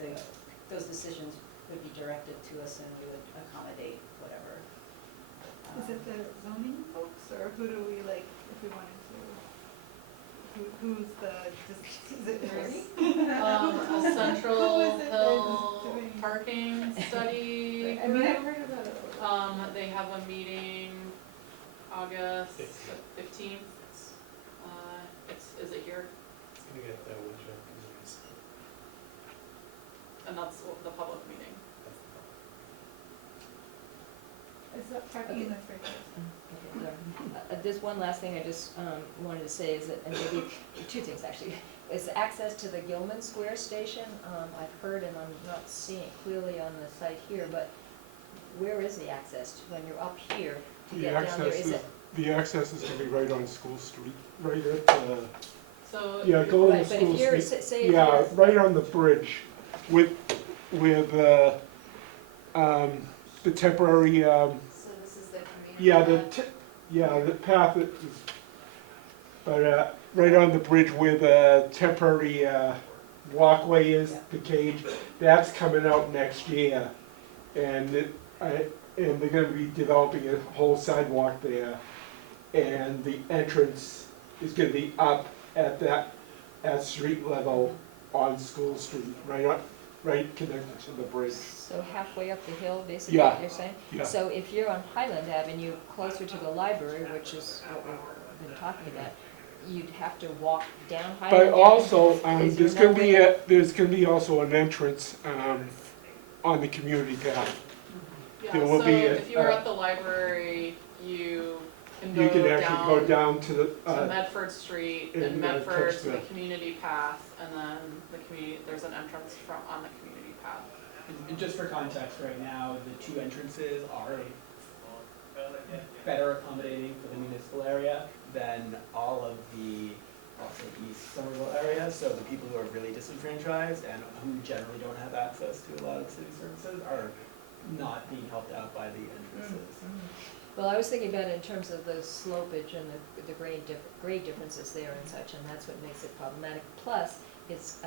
those decisions would be directed to us and we would accommodate whatever. Is it the zoning folks, or who do we like, if we wanted to, who's is it Ernie? A Central Who is it that Hill is doing- parking study I mean, I've heard about it. They have a meeting August 15th. Is it here? It's gonna get that woodchuck. And that's the public meeting. It's not parking, that's right there. Okay, sorry. There's one last thing I just wanted to say is that, and maybe 2 things actually, is access to the Gilman Square station. I've heard, and I'm not seeing it clearly on the site here, but where is the access when you're up here to The get down there? access Is is, it? the access is gonna be right on School Street, right at, So yeah, going Right, to but School if you're, Street. say if Yeah, you're, right on the bridge with, the temporary, So this is the community. yeah, the path is, but, right on the bridge where the temporary, walkway is, the cage, that's coming out next year. And and they're gonna be developing a whole sidewalk there. And the entrance is gonna be up at street level on School Street, right connected to the bridge. so halfway up the hill, basically, Yeah. what you're saying? Yeah. So if you're on Highland Avenue, closer to the library, which is what we've been talking about, you'd have to walk down Highland But Avenue? also, Is there there's no gonna way be there's gonna be also an entrance, on the community path. yeah, There will so be if you were at the library, you can go You can actually go down to the, to Medford Street and, and Medford touch to the the- community path, and then there's an entrance on the community path. And just for context, right now, the 2 entrances are better accommodating for the municipal area than all of the, I'll say, East Somerville area. So the people who are really disenfranchised and who generally don't have access to a lot of city services are not being helped out by the entrances. Well, I was thinking about it in terms of the slopage and the grade differences there and such, and that's what makes it problematic. Plus, it's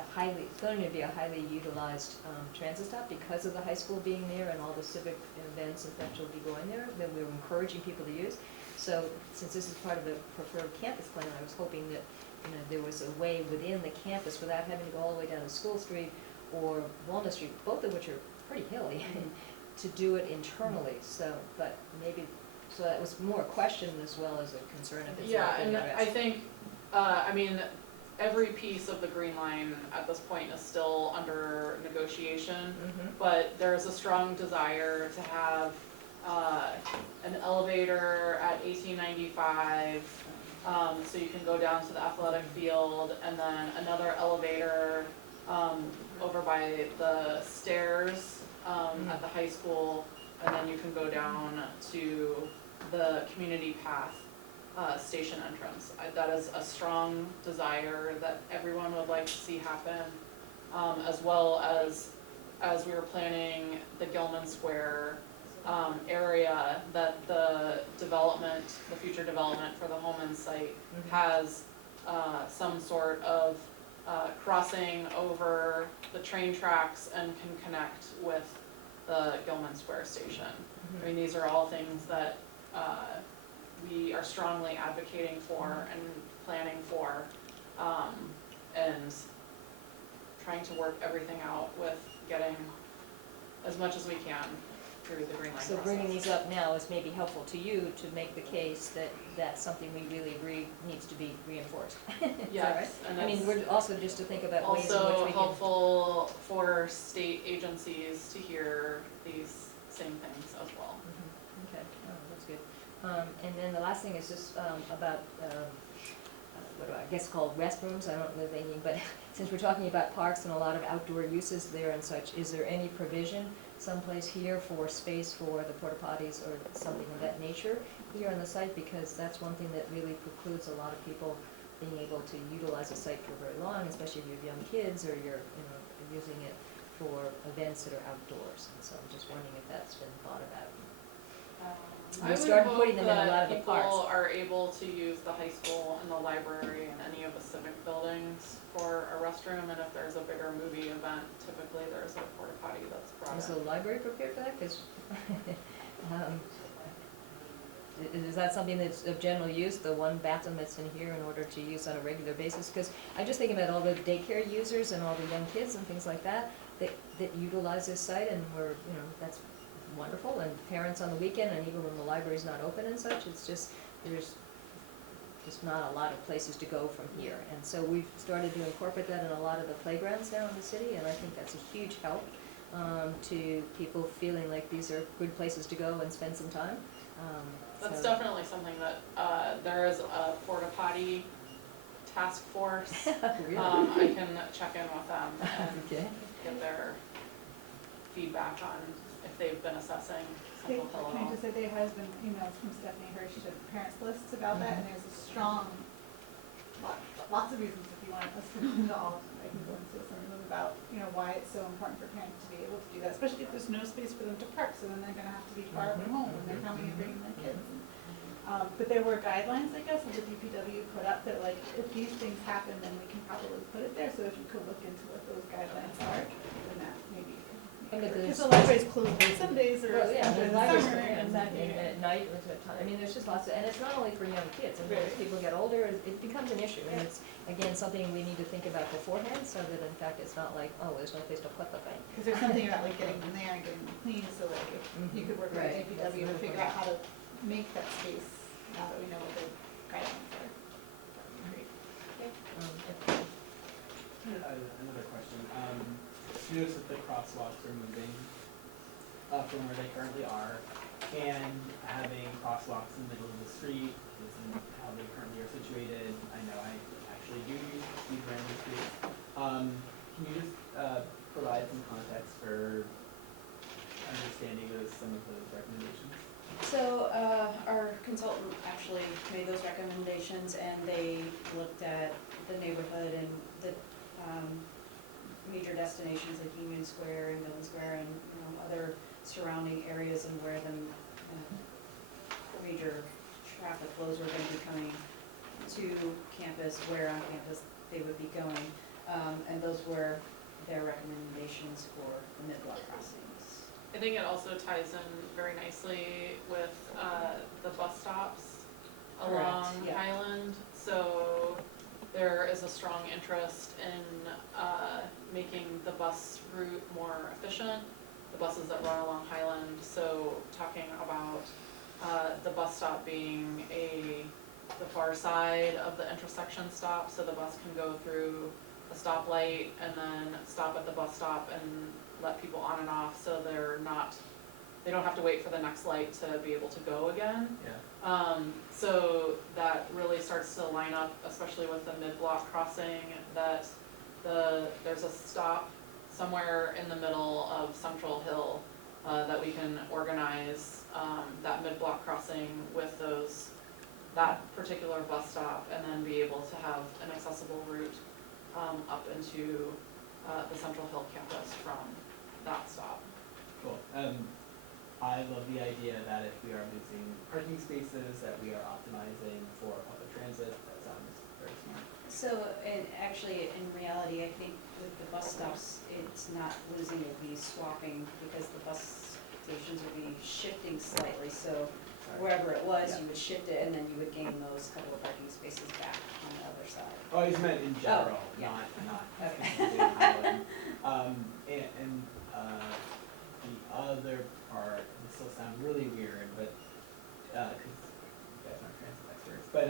going to be a highly utilized transit stop because of the high school being there and all the civic events and such will be going there, that we're encouraging people to use. So, since this is part of the preferred campus plan, I was hoping that there was a way within the campus without having to go all the way down to School Street or Walnut Street, both of which are pretty hilly, to do it internally, so, but maybe, so that was more a question as well as a concern if it's Yeah, not being and addressed. I think, I mean, every piece of the Green Line at this point is still under negotiation, Mhm. but there's a strong desire to have, an elevator at 1895, so you can go down to the athletic field, and then another elevator, over by the stairs, at the high school, and then you can go down to the community path, station entrance. That is a strong desire that everyone would like to see happen, as well as we were planning the Gilman Square, area, that the development, the future development for the Holman site Mhm. has, some sort of, crossing over the train tracks and can connect with the Gilman Square station. I mean, these are all things that, we are strongly advocating for and planning for, and trying to work everything out with getting as much as we can through the Green Line process. So bringing these up now is maybe helpful to you to make the case that that's something we really agree needs to be reinforced. Is that right? Yes, and I mean, it's we're also just to think about ways in which also we can. helpful for state agencies to hear these same things as well. Mhm. Okay, oh, that's good. And then the last thing is just about, what do I guess called restrooms, I don't know if any, but since we're talking about parks and a lot of outdoor uses there and such, is there any provision someplace here for space for the porta potties or something of that nature here on the site? Because that's one thing that really precludes a lot of people being able to utilize the site for very long, especially if you have young kids or you're, using it for events that are outdoors. And so I'm just wondering if that's been thought about. I We would started hope putting them in a lot that of the people parks. are able to use the high school and the library and any of the civic buildings for a restroom, and if there's a bigger movie event, typically there's a porta potty that's brought Is the in. library prepared for that? 'Cause, is that something that's of general use, the one bathroom that's in here in order to use on a regular basis? Because I'm just thinking about all the daycare users and all the young kids and things like that, that utilize this site, and we're, that's wonderful, and parents on the weekend, and even when the library's not open and such, it's just, there's just not a lot of places to go from here. And so we've started to incorporate that in a lot of the playgrounds now in the city, and I think that's a huge help to people feeling like these are good places to go and spend some time. That's So- definitely something that, there is a porta potty task force. Really? I can check in with them and Okay. get their feedback on if they've been assessing They, Central Hill at can I all. just say, there has been emails from Stephanie Hirsch to parents lists about that, and there's a strong, lots of reasons if you want us to go into all, I can go into some of them about, why it's so important for parents to be able to do that, especially if there's no space for them to park, so then they're gonna have to be far from home when they're coming and bringing their kids. But there were guidelines, I guess, that the DPW put up that like, if these things happen, then we can probably put it there, so if you could look into what those guidelines are, then that maybe. And but Because there's- the library's closed on Sundays or Well, yeah, in the the libraries summer are and in, that. at night, with a ton, I mean, there's just lots of, and it's not only for young kids, I mean, as people get older, it becomes an issue, and it's, again, something we need to think about beforehand, so that in fact, it's not like, oh, there's no place to put the thing. Because there's something about like getting them there and getting them clean, so like if you could work with Right, DPW to that's figure another out how to make that space, now that we know what the guidelines are. That'd be great. Another question. You notice that the crosswalks are moving from where they currently are, and having crosswalks in the middle of the street isn't how they currently are situated. I know I actually do use these random streets. Can you just provide some context for understanding some of those recommendations? So, our consultant actually made those recommendations, and they looked at the neighborhood and the, major destinations like Union Square and Milton Square and, other surrounding areas and where the, major traffic flows were gonna be coming to campus, where on campus they would be going. And those were their recommendations for the mid-block crossings. I think it also ties in very nicely with, the bus stops Correct, along yeah. Highland, so there is a strong interest in making the bus route more efficient, the buses that run along Highland, so talking about the bus stop being the far side of the intersection stop, so the bus can go through a stoplight and then stop at the bus stop and let people on and off, so they don't have to wait for the next light to be able to go again. Yeah. So that really starts to line up, especially with the mid-block crossing, that there's a stop somewhere in the middle of Central Hill that we can organize that mid-block crossing with that particular bus stop, and then be able to have an accessible route up into the Central Hill campus from that stop. Cool. I love the idea that if we are losing parking spaces, that we are optimizing for public transit. That sounds very smart. So, and actually, in reality, I think with the bus stops, it's not losing, it'll be swapping, because the bus stations will be shifting slightly, so wherever it was, you would shift it, and then you would gain those couple of parking spaces back on the other side. Oh, I just meant in general, yeah. not Okay. specifically Highland. The other part, this will sound really weird, but, cause you guys aren't transit experts, but,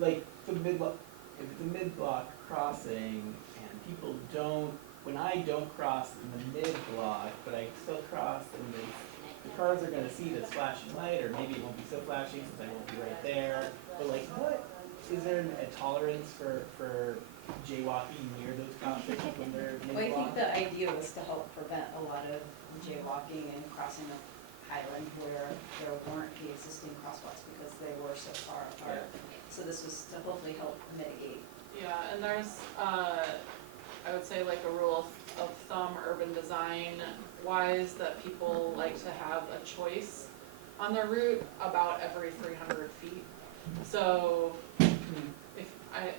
like, if it's a mid-block crossing and people when I don't cross in the mid-block, but I still cross in the cars are gonna see this flashing light, or maybe it won't be so flashing since I won't be right there, but like, is there a tolerance for jaywalking near those crossings when they're mid-block? Well, I think the idea was to help prevent a lot of jaywalking and crossing of Highland where there weren't the existing crosswalks because they were so far apart. So this was to hopefully help mitigate. Yeah, and there's, I would say like a rule of thumb, urban design wise, that people like to have a choice on their route about every 300 feet. So if I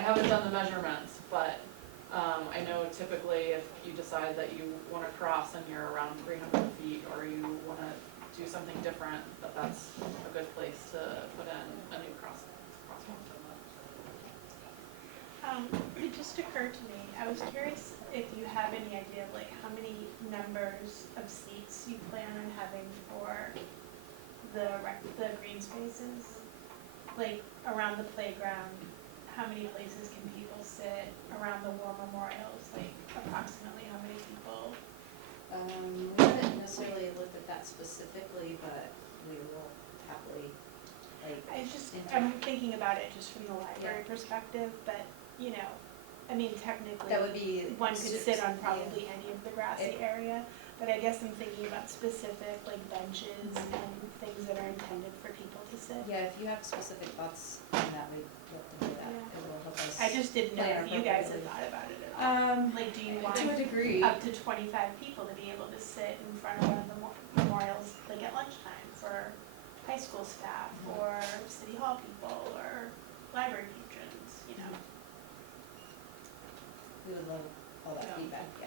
haven't done the measurements, but I know typically if you decide that you want to cross and you're around 300 feet, or you want to do something different, that's a good place to put in a new crosswalk. It just occurred to me, I was curious if you have any idea of like how many numbers of seats you plan on having for the green spaces? Like around the playground, how many places can people sit? Around the war memorials, like approximately how many people? We haven't necessarily looked at that specifically, but we will happily, I'm thinking about it just from the library perspective, but, you know, I mean, technically, that would be. one could sit on probably yeah. any of the grassy area, but I guess I'm thinking about specific, like benches and things that are intended for people to sit. Yeah, if you have specific thoughts on that, we'd love to do that. Yeah. It will help us. I just didn't know plan if you guys had appropriately. thought about it at all. Like, do you want To a degree. up to 25 people to be able to sit in front of one of the memorials, like at lunchtime for high school staff or city hall people or library patrons, you know? We would love all that Yeah. feedback, yeah.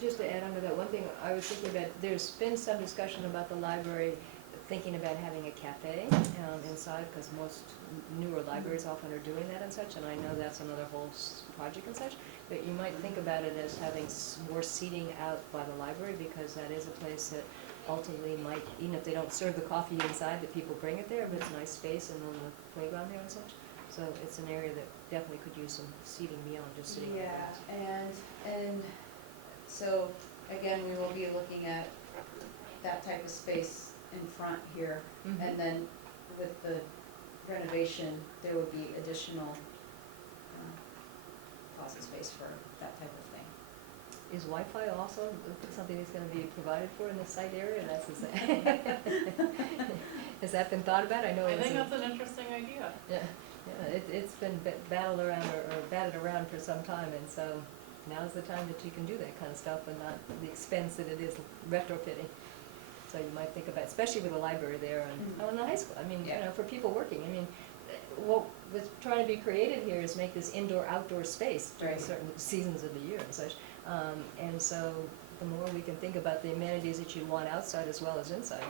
Just to add on to that, one thing I was thinking about, there's been some discussion about the library thinking about having a cafe inside, because most newer libraries often are doing that and such, and I know that's another whole project and such, but you might think about it as having more seating out by the library, because that is a place that ultimately might, even if they don't serve the coffee inside, that people bring it there, but it's a nice space and on the playground there and such. So it's an area that definitely could use some seating beyond just sitting on the Yeah, grass. and so, again, we will be looking at that type of space in front here. Mhm. And then with the renovation, there would be additional closet space for that type of thing. Is Wi-Fi also something that's gonna be provided for in the site area? That's the same. Has that been thought about? I know I it's think that's an interesting idea. yeah, it's been battled around or batted around for some time, and so now's the time that you can do that kind of stuff and not the expense that it is retrofitting. So you might think about, especially with a library there and, Mhm. in the high school, I mean, you Yeah. know, for people working, I mean, what was trying to be created here is make this indoor-outdoor space during Right. certain seasons of the year and such. And so the more we can think about the amenities that you want outside as well as inside,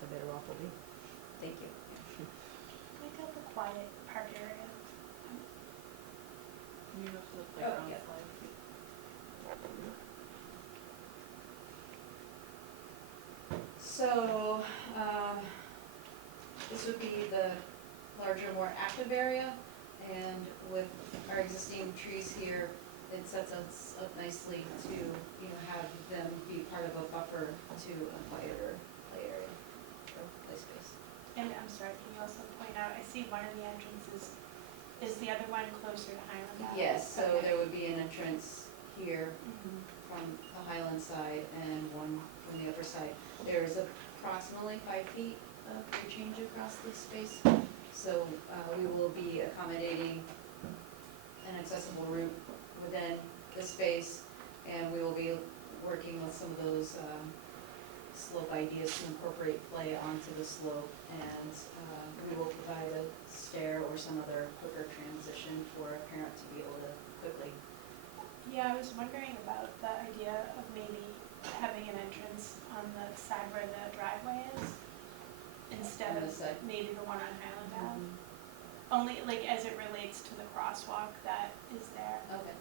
the better off we'll be. Thank you. Like at the quiet park area. you move to the playground yeah. slide? So, this would be the larger, more active area, and with our existing trees here, it sets us up nicely to, have them be part of a buffer to a quieter play area or play space. And I'm sorry, can you also point out, I see one of the entrances, is the other one closer to Highland Ave? Yes, so Okay. there would be an entrance here Mhm. from the Highland side and one from the upper side. There's approximately 5 feet of interchange across this space, so we will be accommodating an accessible route within the space, and we will be working with some of those slope ideas to incorporate play onto the slope, and we will provide a stair or some other quicker transition for a parent to be able to quickly. Yeah, I was wondering about the idea of maybe having an entrance on the side where the driveway is, instead On of this side. maybe the one on Highland Ave. Only like as it relates to the crosswalk that is there, Okay.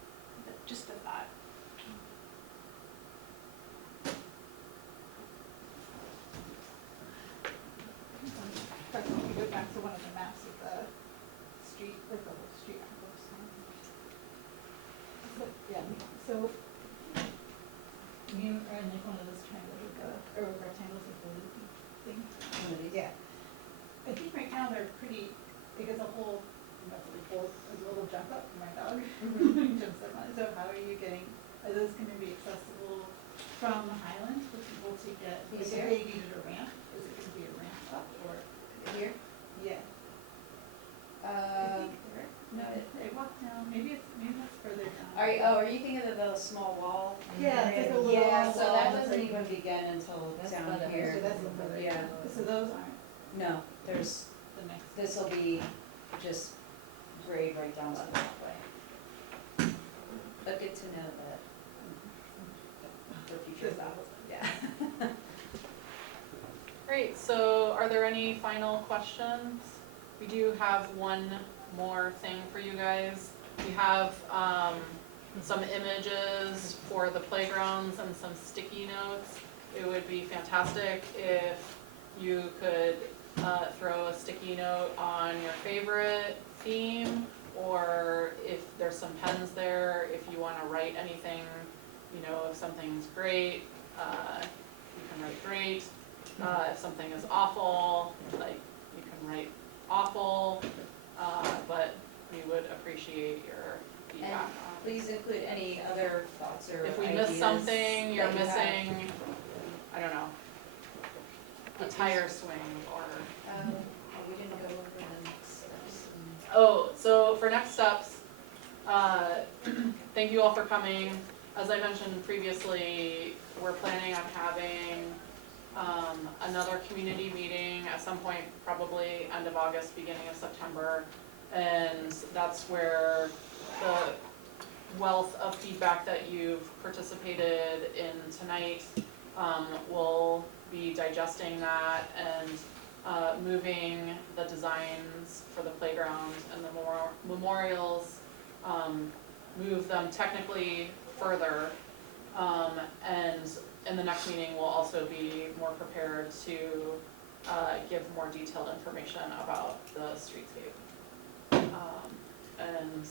but just a thought. But if you go back to one of the maps of the street, like the whole street, so, yeah, so you are in like one of those triangles with the, or rectangles with the loopy thing. One of these? Yeah. I think right now they're pretty, because a whole, like a little jump up for my dog. Jumps up on it. So how are you getting, are those gonna be accessible from the Highland for people to get, like if These here? they needed a ramp, is it gonna be a ramp up or? Here? Yeah. I think there, no, they walk down, maybe that's further down. Are you thinking of the small wall? Yeah, it's like a little Yeah, wall so that that's doesn't like- even begin until That's down not a- here. So that's the further Yeah. down. So those aren't No, there's, the next. this'll be just grade right down to the walkway. But good to know that for future thought. Yeah. Great, so are there any final questions? We do have one more thing for you guys. We have some images for the playgrounds and some sticky notes. It would be fantastic if you could throw a sticky note on your favorite theme, or if there's some pens there, if you wanna write anything, if something's great, you can write great. If something is awful, like, you can write awful, but we would appreciate your feedback And on. please include any other thoughts or If we ideas miss something, you're that you have. missing, I don't know, a tire swing or. We didn't go over the next steps. Oh, so for next steps, thank you all for coming. As I mentioned previously, we're planning on having another community meeting at some point, probably end of August, beginning of September. And that's where the wealth of feedback that you've participated in tonight, we'll be digesting that and moving the designs for the playground and the memorials, move them technically further. And in the next meeting, we'll also be more prepared to give more detailed information about the streetscape. And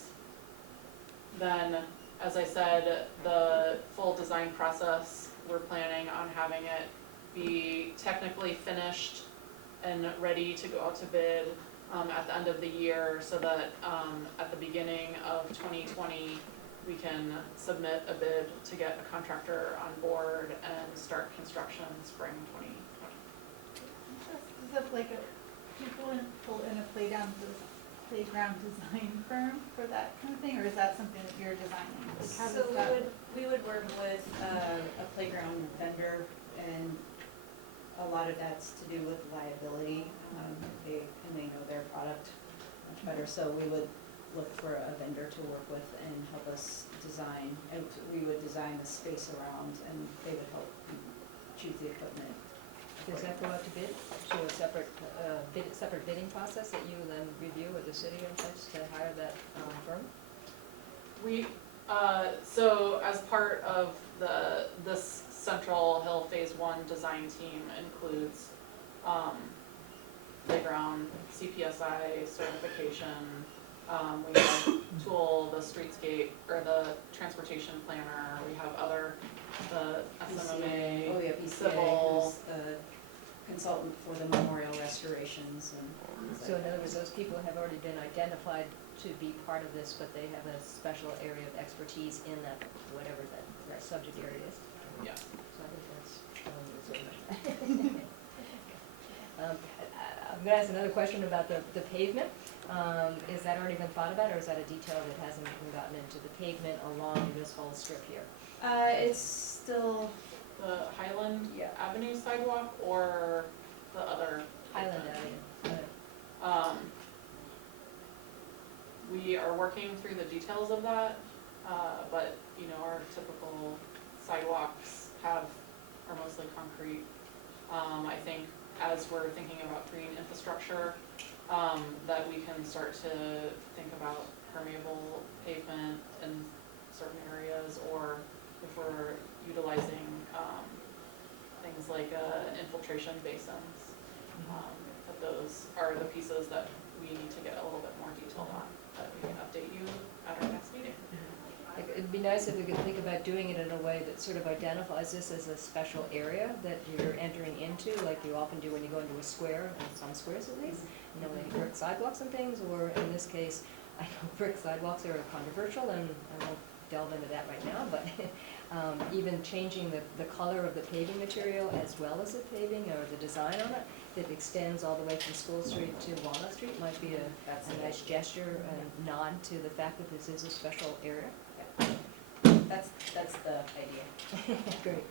then, as I said, the full design process, we're planning on having it be technically finished and ready to go out to bid at the end of the year, so that at the beginning of 2020, we can submit a bid to get a contractor on board and start construction spring 2020. Is that like pull in a playground design firm for that kind of thing, or is that something that you're designing? Like, how So does that? we would work with a playground vendor, and a lot of that's to do with liability. They know their product much better, so we would look for a vendor to work with and help us design. And we would design the space around, and they would help choose the equipment. Does that go out to bid, to a separate, separate bidding process that you then review with the city and such to hire that firm? So as part of this Central Hill Phase 1 design team includes, playground, CPSI certification, we have Tool, the Streetscape, or the Transportation Planner, we have the SMA, Oh, yeah, Civil. BCA, who's a consultant for the memorial restorations and things like So in that. other words, those people have already been identified to be part of this, but they have a special area of expertise in that, whatever that subject area is. Yeah. So I think that's, I'm gonna ask another question about the pavement. Is that already been thought about, or is that a detail that hasn't even gotten into the pavement along this whole strip here? It's still, The Highland yeah, Avenue sidewalk or the other? Highland Avenue. We are working through the details of that, but, you know, our typical sidewalks are mostly concrete. I think as we're thinking about green infrastructure, that we can start to think about permeable pavement in certain areas, or if we're utilizing, things like, infiltration basins. But those are the pieces that we need to get a little bit more detailed on, that we can update you at our next meeting. It'd be nice if we could think about doing it in a way that sort of identifies this as a special area that you're entering into, like you often do when you go into a square, in some squares at least. You know, like brick sidewalks and things, or in this case, I know brick sidewalks are controversial, and I won't delve into that right now, but even changing the color of the paving material as well as the paving or the design on it, that extends all the way from School Street to Walnut Street might be a nice gesture and nod to the fact that this is a special area. that's the idea. Great.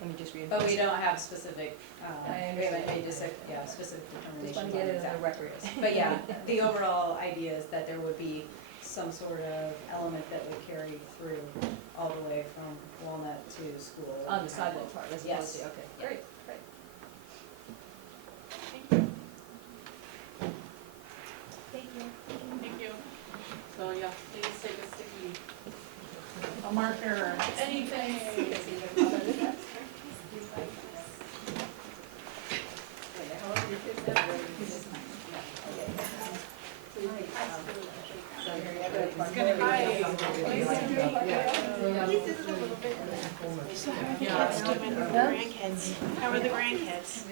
Let me just read. But we don't have specific, I we haven't understand. made specific Just determinations want on to get it in the exact record. numbers. But yeah, the overall idea is that there would be some sort of element that would carry through all the way from Walnut to school. On the sidewalk part, as opposed Yes. to, okay, great, great. Thank you. Thank you. So, yeah, please take a sticky, A marker. anything. It's gonna be. So how are the kids doing with the grandkids? How are the grandkids?